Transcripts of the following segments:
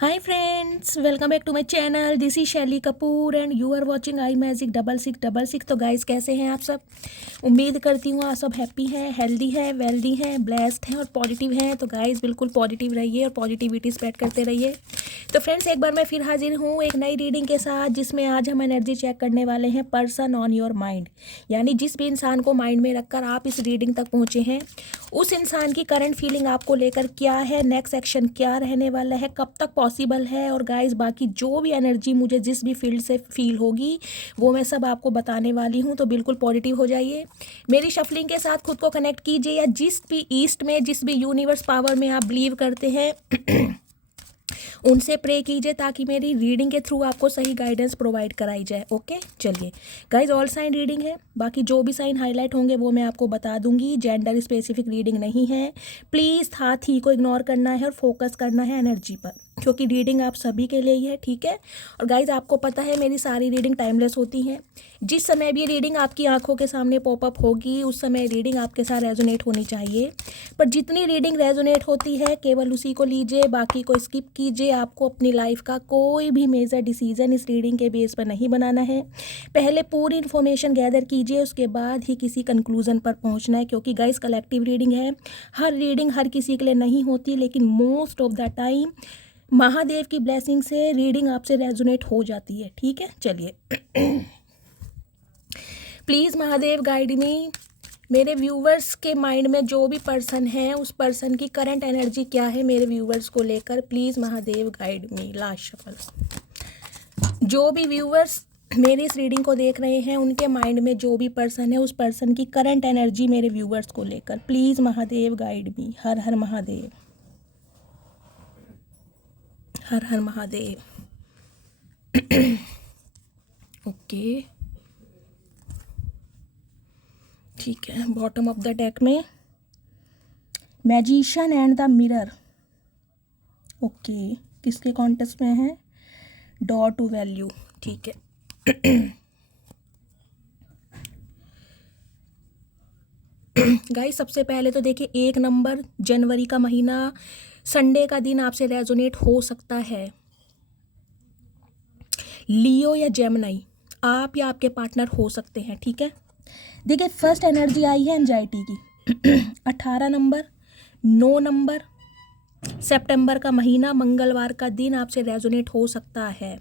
Hi friends, welcome back to my channel. This is Shaily Kapoor and you are watching I magic 6666। तो guys कैसे हैं आप सब? उम्मीद करती हूँ आप सब हैप्पी हैं, हेल्दी हैं, वेल्दी हैं, ब्लेस्ड हैं और पॉजिटिव हैं। तो गाइस बिल्कुल पॉजिटिव रहिए और पॉजिटिविटी स्प्रेड करते रहिए। तो फ्रेंड्स एक बार मैं फिर हाजिर हूँ एक नई रीडिंग के साथ, जिसमें आज हम एनर्जी चेक करने वाले हैं पर्सन ऑन योर माइंड। यानी जिस भी इंसान को माइंड में रखकर आप इस रीडिंग तक पहुँचे हैं, उस इंसान की करंट फीलिंग आपको लेकर क्या है, नेक्स्ट एक्शन क्या रहने वाला है, कब तक पॉसिबल है। और गाइस बाकी जो भी एनर्जी मुझे जिस भी फील्ड से फील होगी वो मैं सब आपको बताने वाली हूँ। तो बिल्कुल पॉजिटिव हो जाइए, मेरी शफलिंग के साथ खुद को कनेक्ट कीजिए, या जिस भी ईस्ट में जिस भी यूनिवर्स पावर में आप बिलीव करते हैं उनसे प्रे कीजिए, ताकि मेरी रीडिंग के थ्रू आपको सही गाइडेंस प्रोवाइड कराई जाए। ओके चलिए गाइज, ऑल साइन रीडिंग है, बाकी जो भी साइन हाईलाइट होंगे वो मैं आपको बता दूंगी। जेंडर स्पेसिफिक रीडिंग नहीं है, प्लीज़ हाथ ही को इग्नोर करना है और फोकस करना है एनर्जी पर, क्योंकि रीडिंग आप सभी के लिए ही है, ठीक है। और गाइज आपको पता है मेरी सारी रीडिंग टाइमलेस होती हैं। जिस समय भी ये रीडिंग आपकी आंखों के सामने पॉपअप होगी उस समय रीडिंग आपके साथ रेजोनेट होनी चाहिए। पर जितनी रीडिंग रेजोनेट होती है केवल उसी को लीजिए, बाकी को स्किप कीजिए। आपको अपनी लाइफ का कोई भी मेजर डिसीजन इस रीडिंग के बेस पर नहीं बनाना है। पहले पूरी इन्फॉर्मेशन गैदर कीजिए, उसके बाद ही किसी कंक्लूजन पर पहुंचना है, क्योंकि गाइस कलेक्टिव रीडिंग है। हर रीडिंग हर किसी के लिए नहीं होती, लेकिन most of the time Mahadev की ब्लेसिंग से रीडिंग आपसे रेजोनेट हो जाती है, ठीक है। चलिए प्लीज़ महादेव गाइड मी। मेरे व्यूवर्स के माइंड में जो भी पर्सन है उस पर्सन की करंट एनर्जी क्या है मेरे व्यूवर्स को लेकर, please Mahadev guide me. Last shuffle. जो भी व्यूवर्स मेरी इस रीडिंग को देख रहे हैं उनके माइंड में जो भी पर्सन है उस पर्सन की करंट एनर्जी मेरे व्यूवर्स को लेकर, प्लीज़ महादेव गाइड मी। हर हर महादेव, हर हर महादेव। ओके ठीक है, बॉटम ऑफ द डेक में magician and the mirror. Okay, किसके कॉन्टेक्स्ट में है? डॉ टू वैल्यू, ठीक है। गाइस सबसे पहले तो देखिए 1 नंबर जनवरी का महीना, संडे का दिन आपसे रेजोनेट हो सकता है। लियो या जेमिनी, आप या आपके पार्टनर हो सकते हैं, ठीक है। देखिए फर्स्ट एनर्जी आई है एंजाइटी की। 18 नंबर, 9 नंबर, सितंबर का महीना, मंगलवार का दिन आपसे रेजोनेट हो सकता है।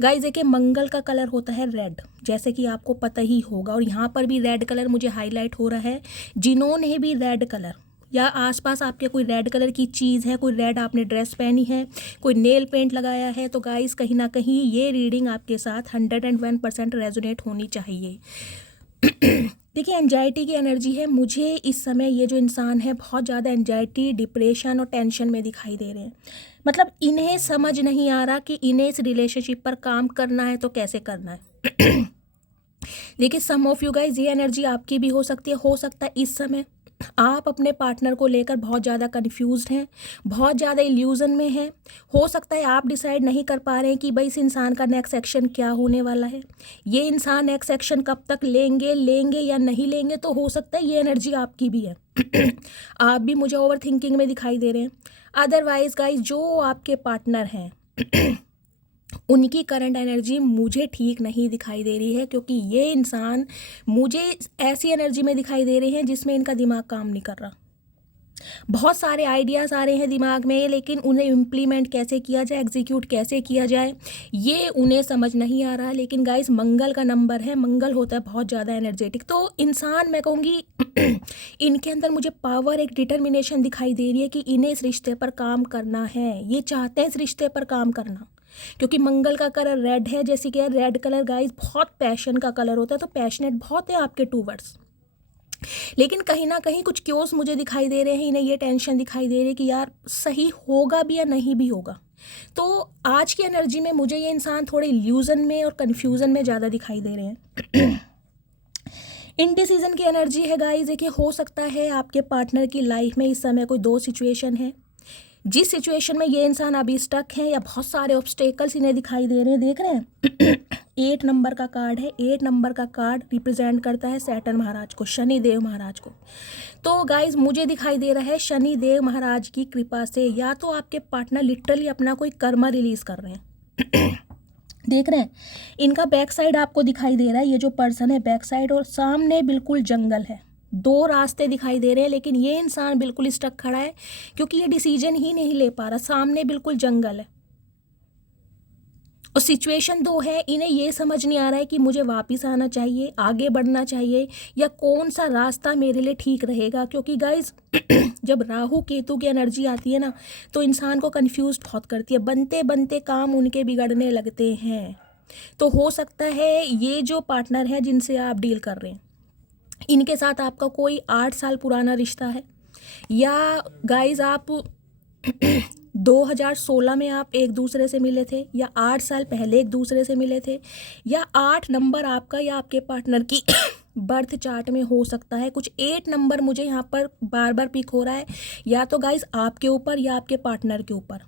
गाइस देखिए मंगल का कलर होता है रेड, जैसे कि आपको पता ही होगा, और यहाँ पर भी रेड कलर मुझे हाईलाइट हो रहा है। जिन्होंने भी रेड कलर या आसपास आपके कोई रेड कलर की चीज़ है, कोई रेड आपने ड्रेस पहनी है, कोई नेल पेंट लगाया है, तो गाइस कहीं ना कहीं ये रीडिंग आपके साथ 101% रेजोनेट होनी चाहिए। देखिए एंजाइटी की एनर्जी है, मुझे इस समय ये जो इंसान है बहुत ज़्यादा एंजाइटी, डिप्रेशन और टेंशन में दिखाई दे रहे हैं। मतलब इन्हें समझ नहीं आ रहा कि इन्हें इस रिलेशनशिप पर काम करना है तो कैसे करना है। देखिए सम ऑफ यू गाइज ये एनर्जी आपकी भी हो सकती है। हो सकता है इस समय आप अपने पार्टनर को लेकर बहुत ज़्यादा कन्फ्यूज्ड हैं, बहुत ज़्यादा इल्यूजन में हैं। हो सकता है आप डिसाइड नहीं कर पा रहे हैं कि भाई इस इंसान का नेक्स्ट एक्शन क्या होने वाला है, ये इंसान नेक्स्ट एक्शन कब तक लेंगे या नहीं लेंगे। तो हो सकता है ये एनर्जी आपकी भी है। आप भी मुझे ओवर थिंकिंग में दिखाई दे रहे हैं। अदरवाइज गाइज जो आपके पार्टनर हैं उनकी करंट एनर्जी मुझे ठीक नहीं दिखाई दे रही है, क्योंकि ये इंसान मुझे ऐसी एनर्जी में दिखाई दे रहे हैं जिसमें इनका दिमाग काम नहीं कर रहा। बहुत सारे आइडियाज़ आ रहे हैं दिमाग में, लेकिन उन्हें इम्प्लीमेंट कैसे किया जाए, एग्जीक्यूट कैसे किया जाए, ये उन्हें समझ नहीं आ रहा। लेकिन गाइस मंगल का नंबर है, मंगल होता है बहुत ज़्यादा एनर्जेटिक। तो इंसान मैं कहूँगी इनके अंदर मुझे पावर, एक डिटर्मिनेशन दिखाई दे रही है कि इन्हें इस रिश्ते पर काम करना है, ये चाहते हैं इस रिश्ते पर काम करना। क्योंकि मंगल का कलर रेड है, जैसे कि रेड कलर गाइस बहुत पैशन का कलर होता है, तो पैशनेट बहुत है आपके टूवर्ड्स। लेकिन कहीं ना कहीं कुछ क्योस मुझे दिखाई दे रहे हैं, इन्हें ये टेंशन दिखाई दे रही है कि यार सही होगा भी या नहीं भी होगा। तो आज की एनर्जी में मुझे ये इंसान थोड़े इल्यूजन में और कन्फ्यूजन में ज़्यादा दिखाई दे रहे हैं। इनडिसीजन की एनर्जी है गाइस। देखिए हो सकता है आपके पार्टनर की लाइफ में इस समय कोई 2 सिचुएशन है, जिस सिचुएशन में ये इंसान अभी स्टक हैं, या बहुत सारे ऑब्स्टेकल्स इन्हें दिखाई दे रहे हैं। देख रहे हैं 8 नंबर का कार्ड है। 8 नंबर का कार्ड रिप्रेजेंट करता है सैटर्न महाराज को, शनि देव महाराज को। तो गाइज मुझे दिखाई दे रहा है शनि देव महाराज की कृपा से या तो आपके पार्टनर लिटरली अपना कोई कर्मा रिलीज कर रहे हैं। देख रहे हैं इनका बैक साइड आपको दिखाई दे रहा है, ये जो पर्सन है बैक साइड, और सामने बिल्कुल जंगल है। 2 रास्ते दिखाई दे रहे हैं, लेकिन ये इंसान बिल्कुल स्टक खड़ा है क्योंकि ये डिसीजन ही नहीं ले पा रहा। सामने बिल्कुल जंगल है और सिचुएशन 2 है। इन्हें ये समझ नहीं आ रहा है कि मुझे वापस आना चाहिए, आगे बढ़ना चाहिए, या कौन सा रास्ता मेरे लिए ठीक रहेगा। क्योंकि गाइज जब राहु केतु की एनर्जी आती है ना, तो इंसान को कंफ्यूज बहुत करती है। बनते बनते काम उनके बिगड़ने लगते हैं। तो हो सकता है ये जो पार्टनर है जिनसे आप डील कर रहे हैं, इनके साथ आपका कोई 8 साल पुराना रिश्ता है, या गाइज आप 2016 में आप एक दूसरे से मिले थे, या 8 साल पहले एक दूसरे से मिले थे, या 8 नंबर आपका या आपके पार्टनर की बर्थ चार्ट में हो सकता है। कुछ 8 नंबर मुझे यहाँ पर बार बार पिक हो रहा है, या तो गाइज आपके ऊपर या आपके पार्टनर के ऊपर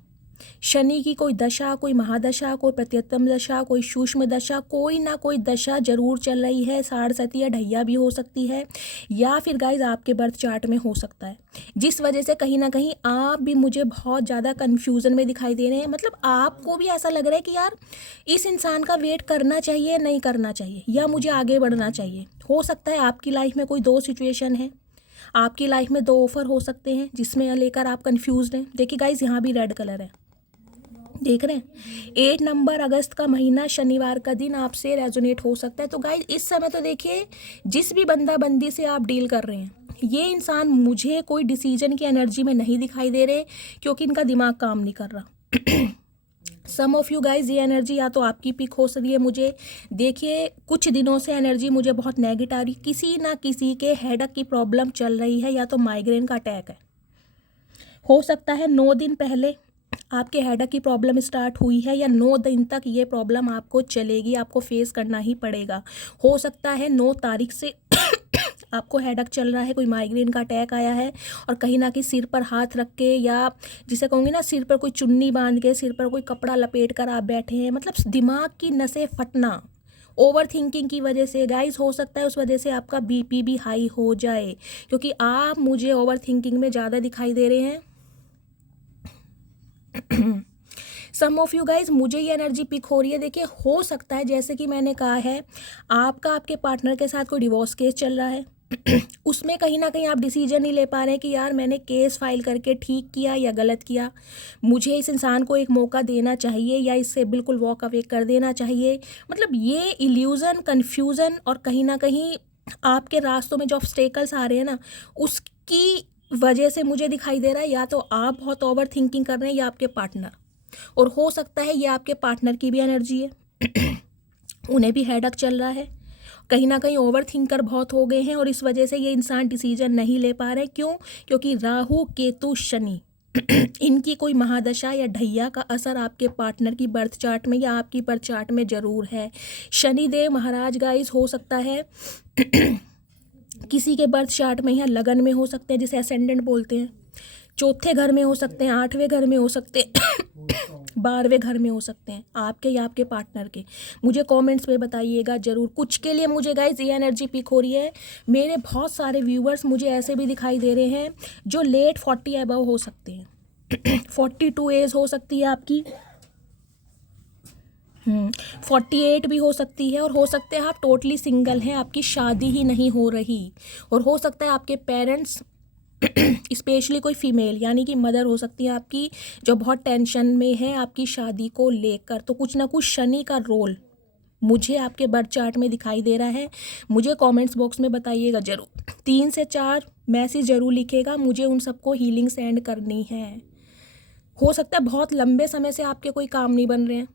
शनि की कोई दशा, कोई महादशा, कोई प्रत्यतम दशा, कोई सूक्ष्म दशा, कोई ना कोई दशा जरूर चल रही है। साढ़सती या ढैया भी हो सकती है, या फिर गाइज आपके बर्थ चार्ट में हो सकता है, जिस वजह से कहीं ना कहीं आप भी मुझे बहुत ज़्यादा कन्फ्यूज़न में दिखाई दे रहे हैं। मतलब आपको भी ऐसा लग रहा है कि यार इस इंसान का वेट करना चाहिए, नहीं करना चाहिए, या मुझे आगे बढ़ना चाहिए। हो सकता है आपकी लाइफ में कोई 2 सिचुएशन है, आपकी लाइफ में 2 ऑफर हो सकते हैं जिसमें लेकर आप कन्फ्यूज़ हैं। देखिए गाइज यहाँ भी रेड कलर है, देख रहे हैं 8 नंबर अगस्त का महीना, शनिवार का दिन आपसे रेजोनेट हो सकता है। तो गाइज इस समय तो देखिए जिस भी बंदा बंदी से आप डील कर रहे हैं, ये इंसान मुझे कोई डिसीजन की एनर्जी में नहीं दिखाई दे रहे, क्योंकि इनका दिमाग काम नहीं कर रहा। सम ऑफ यू गाइज ये एनर्जी या तो आपकी पिक हो सकती है मुझे। देखिए कुछ दिनों से एनर्जी मुझे बहुत नेगेटिव आ रही, किसी ना किसी के हेडेक की प्रॉब्लम चल रही है, या तो माइग्रेन का अटैक है। हो सकता है 9 दिन पहले आपके हेडेक की प्रॉब्लम स्टार्ट हुई है, या 9 दिन तक ये प्रॉब्लम आपको चलेगी, आपको फेस करना ही पड़ेगा। हो सकता है 9 तारीख से आपको हेडेक चल रहा है, कोई माइग्रेन का अटैक आया है, और कहीं ना कहीं सिर पर हाथ रख के, या जिसे कहूँगी ना सिर पर कोई चुन्नी बांध के, सिर पर कोई कपड़ा लपेट कर आप बैठे हैं। मतलब दिमाग की नसें फटना ओवर थिंकिंग की वजह से गाइज हो सकता है, उस वजह से आपका बीपी भी हाई हो जाए, क्योंकि आप मुझे ओवर थिंकिंग में ज़्यादा दिखाई दे रहे हैं। सम ऑफ यू गाइज मुझे ये एनर्जी पिक हो रही है। देखिए हो सकता है जैसे कि मैंने कहा है, आपका आपके पार्टनर के साथ कोई डिवोर्स केस चल रहा है। उसमें कहीं ना कहीं आप डिसीजन नहीं ले पा रहे हैं कि यार मैंने केस फाइल करके ठीक किया या गलत किया, मुझे इस इंसान को एक मौका देना चाहिए या इससे बिल्कुल वॉक अवे कर देना चाहिए। मतलब ये इल्यूज़न, कन्फ्यूज़न, और कहीं ना कहीं आपके रास्तों में जो ऑब्स्टेकल्स आ रहे हैं ना, उसकी वजह से मुझे दिखाई दे रहा है या तो आप बहुत ओवर थिंकिंग कर रहे हैं, या आपके पार्टनर। और हो सकता है ये आपके पार्टनर की भी एनर्जी है, उन्हें भी हेडेक चल रहा है, कहीं ना कहीं ओवर थिंकर बहुत हो गए हैं, और इस वजह से ये इंसान डिसीजन नहीं ले पा रहे। क्यों? क्योंकि राहु केतु शनि इनकी कोई महादशा या ढैया का असर आपके पार्टनर की बर्थ चार्ट में या आपकी बर्थ चार्ट में ज़रूर है। शनिदेव महाराज गाइस हो सकता है किसी के बर्थ चार्ट में या लगन में हो सकते हैं, जिसे असेंडेंट बोलते हैं, 4थे घर में हो सकते हैं, 8वें घर में हो सकते हैं, 12वें घर में हो सकते हैं, आपके या आपके पार्टनर के। मुझे कमेंट्स में बताइएगा ज़रूर। कुछ के लिए मुझे गाइज ये एनर्जी पिक हो रही है। मेरे बहुत सारे व्यूवर्स मुझे ऐसे भी दिखाई दे रहे हैं जो लेट 40 अबव हो सकते हैं। 42 एज हो सकती है आपकी, 48 भी हो सकती है, और हो सकते हैं आप टोटली सिंगल हैं, आपकी शादी ही नहीं हो रही, और हो सकता है आपके पेरेंट्स स्पेशली कोई फीमेल यानी कि मदर हो सकती है आपकी, जो बहुत टेंशन में है आपकी शादी को लेकर। तो कुछ ना कुछ शनि का रोल मुझे आपके बर्थ चार्ट में दिखाई दे रहा है। मुझे कमेंट्स बॉक्स में बताइएगा ज़रूर, 3 से 4 मैसेज ज़रूर लिखेगा, मुझे उन सबको हीलिंग सेंड करनी है। हो सकता है बहुत लंबे समय से आपके कोई काम नहीं बन रहे हैं।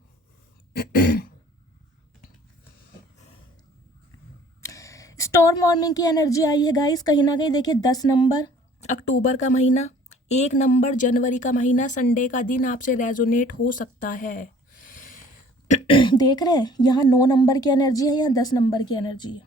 स्टॉर्म वार्मिंग की एनर्जी आई है गाइस, कहीं ना कहीं देखिए 10 नंबर अक्टूबर का महीना, 1 नंबर जनवरी का महीना, संडे का दिन आपसे रेजोनेट हो सकता है। देख रहे हैं यहाँ 9 नंबर की एनर्जी है, यहाँ 10 नंबर की एनर्जी है।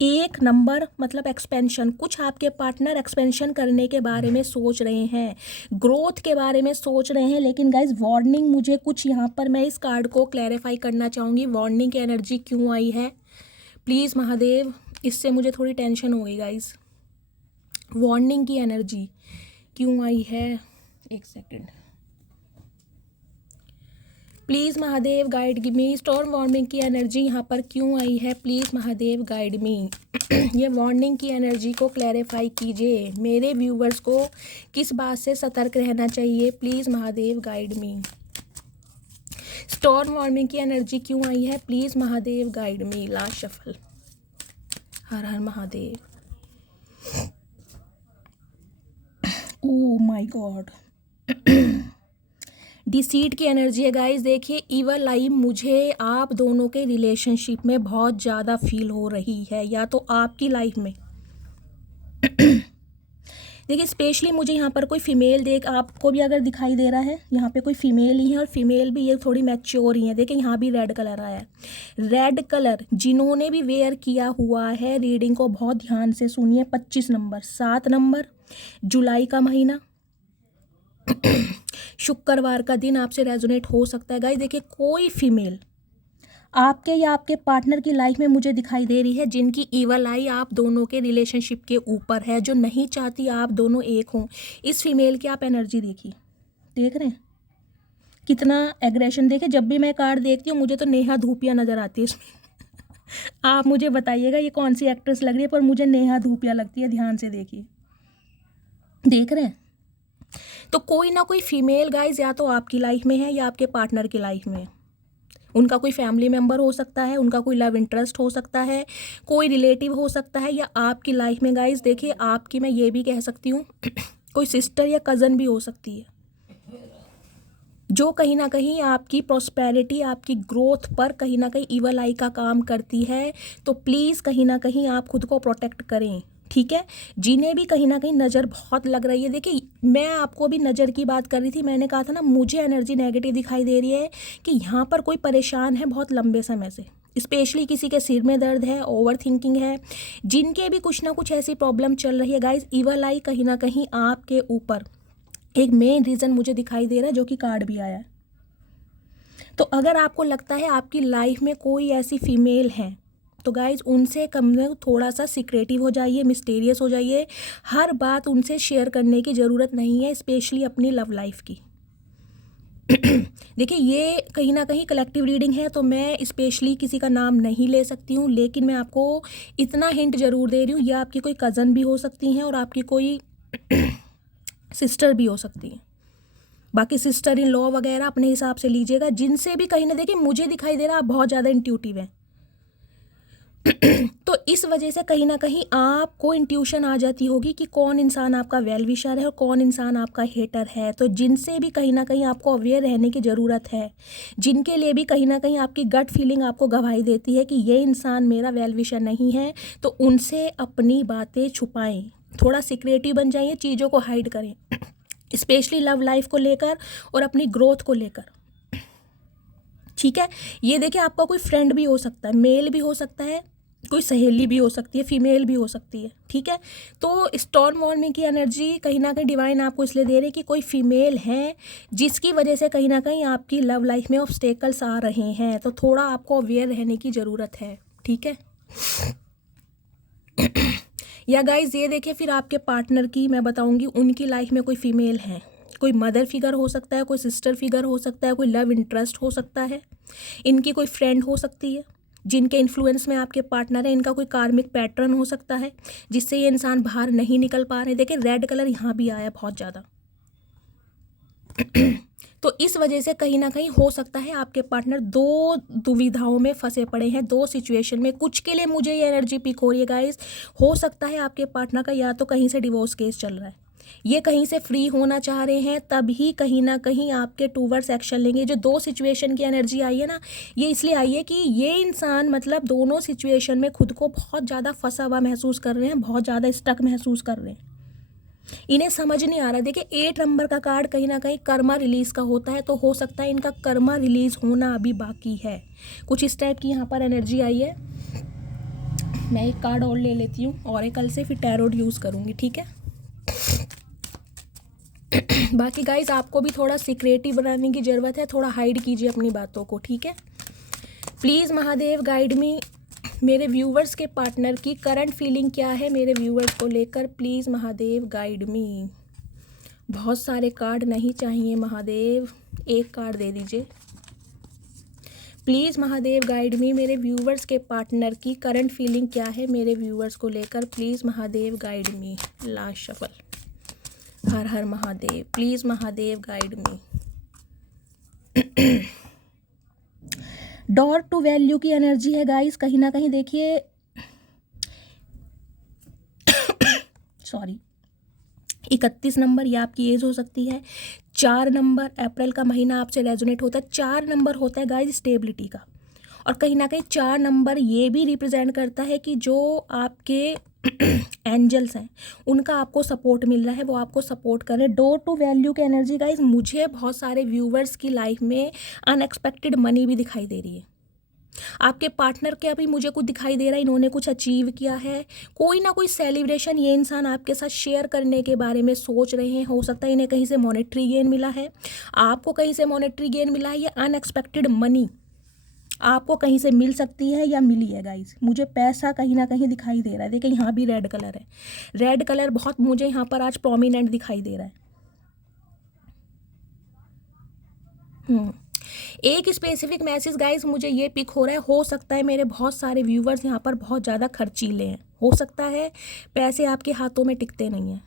एक नंबर मतलब एक्सपेंशन, कुछ आपके पार्टनर एक्सपेंशन करने के बारे में सोच रहे हैं, ग्रोथ के बारे में सोच रहे हैं। लेकिन गाइज वार्निंग मुझे कुछ यहाँ पर, मैं इस कार्ड को क्लैरिफाई करना चाहूँगी, वार्निंग की एनर्जी क्यों आई है प्लीज़ महादेव, इससे मुझे थोड़ी टेंशन हो गई गाइज। वार्निंग की एनर्जी क्यों आई है, एक second please Mahadev guide give me. Storm warning की एनर्जी यहाँ पर क्यों आई है प्लीज़ महादेव गाइड मी। ये वार्निंग की एनर्जी को क्लैरिफाई कीजिए, मेरे व्यूवर्स को किस बात से सतर्क रहना चाहिए please Mahadev guide me. Storm warning की एनर्जी क्यों आई है please Mahadev guide me. Last shuffle. हर हर Mahadev. Oh my God, deceit की एनर्जी है गाइस। देखिए ईवल आई मुझे आप दोनों के रिलेशनशिप में बहुत ज़्यादा फील हो रही है, या तो आपकी लाइफ में देखिए स्पेशली मुझे यहाँ पर कोई फीमेल, देख आपको भी अगर दिखाई दे रहा है यहाँ पे कोई फीमेल ही है, और फीमेल भी ये थोड़ी मैच्योर ही है। देखिए यहाँ भी रेड कलर आया है, रेड कलर जिन्होंने भी वेयर किया हुआ है, रीडिंग को बहुत ध्यान से सुनिए। 25 नंबर, 7 नंबर, जुलाई का महीना, शुक्रवार का दिन आपसे रेजोनेट हो सकता है गाइस। देखिए कोई फीमेल आपके या आपके पार्टनर की लाइफ में मुझे दिखाई दे रही है जिनकी ईवल आई आप दोनों के रिलेशनशिप के ऊपर है, जो नहीं चाहती आप दोनों एक हों। इस फीमेल की आप एनर्जी देखिए, देख रहे हैं कितना एग्रेशन। देखिए जब भी मैं कार्ड देखती हूँ मुझे तो नेहा धूपिया नज़र आती है इसमें आप मुझे बताइएगा ये कौन सी एक्ट्रेस लग रही है, पर मुझे नेहा धूपिया लगती है। ध्यान से देखिए, देख रहे हैं। तो कोई ना कोई फीमेल गाइज या तो आपकी लाइफ में है या आपके पार्टनर की लाइफ में। उनका कोई फैमिली मेम्बर हो सकता है, उनका कोई लव इंटरेस्ट हो सकता है, कोई रिलेटिव हो सकता है, या आपकी लाइफ में गाइज देखिए आपकी, मैं ये भी कह सकती हूँ कोई सिस्टर या कज़न भी हो सकती है, जो कहीं ना कहीं आपकी प्रॉस्पेरिटी, आपकी ग्रोथ पर कहीं ना कहीं ईवल आई का काम करती है। तो प्लीज़ कहीं ना कहीं आप खुद को प्रोटेक्ट करें, ठीक है। जिन्हें भी कहीं ना कहीं नज़र बहुत लग रही है, देखिए मैं आपको भी नज़र की बात कर रही थी, मैंने कहा था ना मुझे एनर्जी नेगेटिव दिखाई दे रही है कि यहाँ पर कोई परेशान है बहुत लंबे समय से, स्पेशली किसी के सिर में दर्द है, ओवर थिंकिंग है, जिनके भी कुछ ना कुछ ऐसी प्रॉब्लम चल रही है गाइज। ईवल आई कहीं ना कहीं आपके ऊपर एक मेन रीज़न मुझे दिखाई दे रहा है, जो कि कार्ड भी आया है। तो अगर आपको लगता है आपकी लाइफ में कोई ऐसी फीमेल है तो गाइज उनसे कम में थोड़ा सा सीक्रेटिव हो जाइए, मिस्टीरियस हो जाइए। हर बात उनसे शेयर करने की ज़रूरत नहीं है, स्पेशली अपनी लव लाइफ की। देखिए ये कहीं ना कहीं कलेक्टिव रीडिंग है, तो मैं स्पेशली किसी का नाम नहीं ले सकती हूँ, लेकिन मैं आपको इतना हिंट ज़रूर दे रही हूँ, या आपकी कोई कज़न भी हो सकती हैं और आपकी कोई सिस्टर भी हो सकती है। बाकी सिस्टर इन लॉ वगैरह अपने हिसाब से लीजिएगा, जिनसे भी कहीं ना देखिए मुझे दिखाई दे रहा है आप बहुत ज़्यादा इंट्यूटिव हैं। तो इस वजह से कहीं ना कहीं आपको इंट्यूशन आ जाती होगी कि कौन इंसान आपका वेल विशर है और कौन इंसान आपका हेटर है। तो जिनसे भी कहीं ना कहीं आपको अवेयर रहने की ज़रूरत है, जिनके लिए भी कहीं ना कहीं आपकी गट फीलिंग आपको गवाही देती है कि ये इंसान मेरा वेल विशर नहीं है, तो उनसे अपनी बातें छुपाएं, थोड़ा सीक्रेटिव बन जाइए, चीज़ों को हाइड करें, स्पेशली लव लाइफ को लेकर और अपनी ग्रोथ को लेकर, ठीक है। ये देखिए आपका कोई फ्रेंड भी हो सकता है, मेल भी हो सकता है, कोई सहेली भी हो सकती है, फीमेल भी हो सकती है, ठीक है। तो स्टॉर्म वार्निंग की एनर्जी कहीं ना कहीं डिवाइन आपको इसलिए दे रहे हैं कि कोई फीमेल है जिसकी वजह से कहीं ना कहीं आपकी लव लाइफ में ऑब्स्टेकल्स आ रहे हैं, तो थोड़ा आपको अवेयर रहने की ज़रूरत है, ठीक है। या गाइज ये देखिए फिर आपके पार्टनर की मैं बताऊंगी, उनकी लाइफ में कोई फीमेल है, कोई मदर फिगर हो सकता है, कोई सिस्टर फिगर हो सकता है, कोई लव इंटरेस्ट हो सकता है, इनकी कोई फ्रेंड हो सकती है जिनके इन्फ्लुएंस में आपके पार्टनर है, इनका कोई कार्मिक पैटर्न हो सकता है जिससे ये इंसान बाहर नहीं निकल पा रहे। देखिए रेड कलर यहाँ भी आया बहुत ज़्यादा तो इस वजह से कहीं ना कहीं हो सकता है आपके पार्टनर दो दुविधाओं में फंसे पड़े हैं, दो सिचुएशन में। कुछ के लिए मुझे ये एनर्जी पिक हो रही है गाइस, हो सकता है आपके पार्टनर का या तो कहीं से डिवोर्स केस चल रहा है, ये कहीं से फ्री होना चाह रहे हैं, तभी कहीं ना कहीं आपके टूवर्ड्स एक्शन लेंगे। जो दो सिचुएशन की एनर्जी आई है ना, ये इसलिए आई है कि ये इंसान मतलब दोनों सिचुएशन में खुद को बहुत ज़्यादा फंसा हुआ महसूस कर रहे हैं, बहुत ज़्यादा स्टक महसूस कर रहे हैं, इन्हें समझ नहीं आ रहा। देखिए 8 नंबर का कार्ड कहीं ना कहीं कर्मा रिलीज का होता है, तो हो सकता है इनका कर्मा रिलीज होना अभी बाकी है, कुछ इस टाइप की यहाँ पर एनर्जी आई है। मैं एक कार्ड और ले लेती हूँ ऑरेकल से, फिर टैरोट यूज़ करूँगी, ठीक है। बाकी गाइज आपको भी थोड़ा सीक्रेटिव बनाने की ज़रूरत है, थोड़ा हाइड कीजिए अपनी बातों को, ठीक है। प्लीज़ महादेव गाइड मी, मेरे व्यूवर्स के पार्टनर की करंट फीलिंग क्या है मेरे व्यूवर्स को लेकर, प्लीज़ महादेव गाइड मी। बहुत सारे कार्ड नहीं चाहिए महादेव, एक कार्ड दे दीजिए प्लीज़ महादेव गाइड मी, मेरे व्यूवर्स के पार्टनर की करंट फीलिंग क्या है मेरे व्यूवर्स को लेकर, please Mahadev guide me. Last shuffle. हर हर Mahadev, please Mahadev guide me. Door to value की एनर्जी है गाइस, कहीं ना कहीं देखिए सॉरी 31 नंबर, ये आपकी एज हो सकती है। 4 नंबर, अप्रैल का महीना आपसे रेजोनेट होता है। 4 नंबर होता है गाइस स्टेबिलिटी का, और कहीं ना कहीं 4 नंबर ये भी रिप्रेजेंट करता है कि जो आपके एंजल्स हैं उनका आपको सपोर्ट मिल रहा है, वो आपको सपोर्ट कर रहे हैं। डोर टू वैल्यू की एनर्जी गाइस, मुझे बहुत सारे व्यूवर्स की लाइफ में अनएक्सपेक्टेड मनी भी दिखाई दे रही है। आपके पार्टनर के अभी मुझे कुछ दिखाई दे रहा है, इन्होंने कुछ अचीव किया है, कोई ना कोई सेलिब्रेशन ये इंसान आपके साथ शेयर करने के बारे में सोच रहे हैं। हो सकता है इन्हें कहीं से मॉनेटरी गेन मिला है, आपको कहीं से मॉनेटरी गेन मिला है, या अनएक्सपेक्टेड मनी आपको कहीं से मिल सकती है या मिली है गाइस। मुझे पैसा कहीं ना कहीं दिखाई दे रहा है। देखिए यहाँ भी रेड कलर है, रेड कलर बहुत मुझे यहाँ पर आज प्रोमिनेंट दिखाई दे रहा है। एक स्पेसिफिक मैसेज गाइस मुझे ये पिक हो रहा है, हो सकता है मेरे बहुत सारे व्यूवर्स यहाँ पर बहुत ज़्यादा खर्चीले हैं, हो सकता है पैसे आपके हाथों में टिकते नहीं हैं,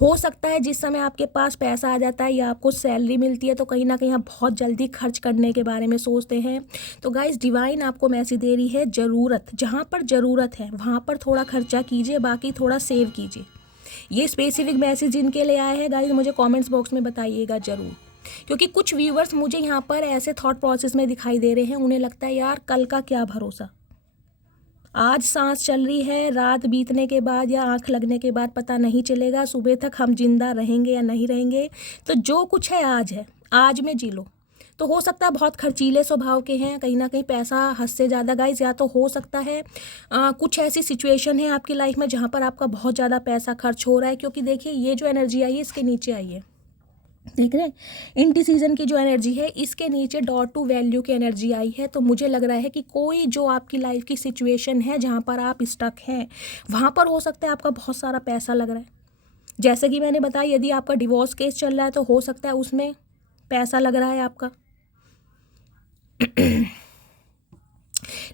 हो सकता है जिस समय आपके पास पैसा आ जाता है या आपको सैलरी मिलती है तो कहीं ना कहीं आप बहुत जल्दी खर्च करने के बारे में सोचते हैं। तो गाइस डिवाइन आपको मैसेज दे रही है, ज़रूरत, जहाँ पर ज़रूरत है वहाँ पर थोड़ा खर्चा कीजिए, बाकी थोड़ा सेव कीजिए। ये स्पेसिफिक मैसेज जिनके लिए आया है गाइस मुझे कमेंट्स बॉक्स में बताइएगा ज़रूर, क्योंकि कुछ व्यूवर्स मुझे यहाँ पर ऐसे थॉट प्रोसेस में दिखाई दे रहे हैं, उन्हें लगता है यार कल का क्या भरोसा, आज सांस चल रही है, रात बीतने के बाद या आंख लगने के बाद पता नहीं चलेगा सुबह तक हम जिंदा रहेंगे या नहीं रहेंगे। तो जो कुछ है, आज में जी लो। तो हो सकता है बहुत खर्चीले स्वभाव के हैं, कहीं ना कहीं पैसा हद से ज़्यादा गाइस, या तो हो सकता है कुछ ऐसी सिचुएशन है आपकी लाइफ में जहाँ पर आपका बहुत ज़्यादा पैसा खर्च हो रहा है। क्योंकि देखिए ये जो एनर्जी आई है इसके नीचे आई है, देख रहे हैं, इनडिसीजन की जो एनर्जी है इसके नीचे डॉर टू वैल्यू की एनर्जी आई है। तो मुझे लग रहा है कि कोई जो आपकी लाइफ की सिचुएशन है जहाँ पर आप स्टक हैं, वहाँ पर हो सकता है आपका बहुत सारा पैसा लग रहा है। जैसे कि मैंने बताया, यदि आपका डिवोर्स केस चल रहा है तो हो सकता है उसमें पैसा लग रहा है आपका।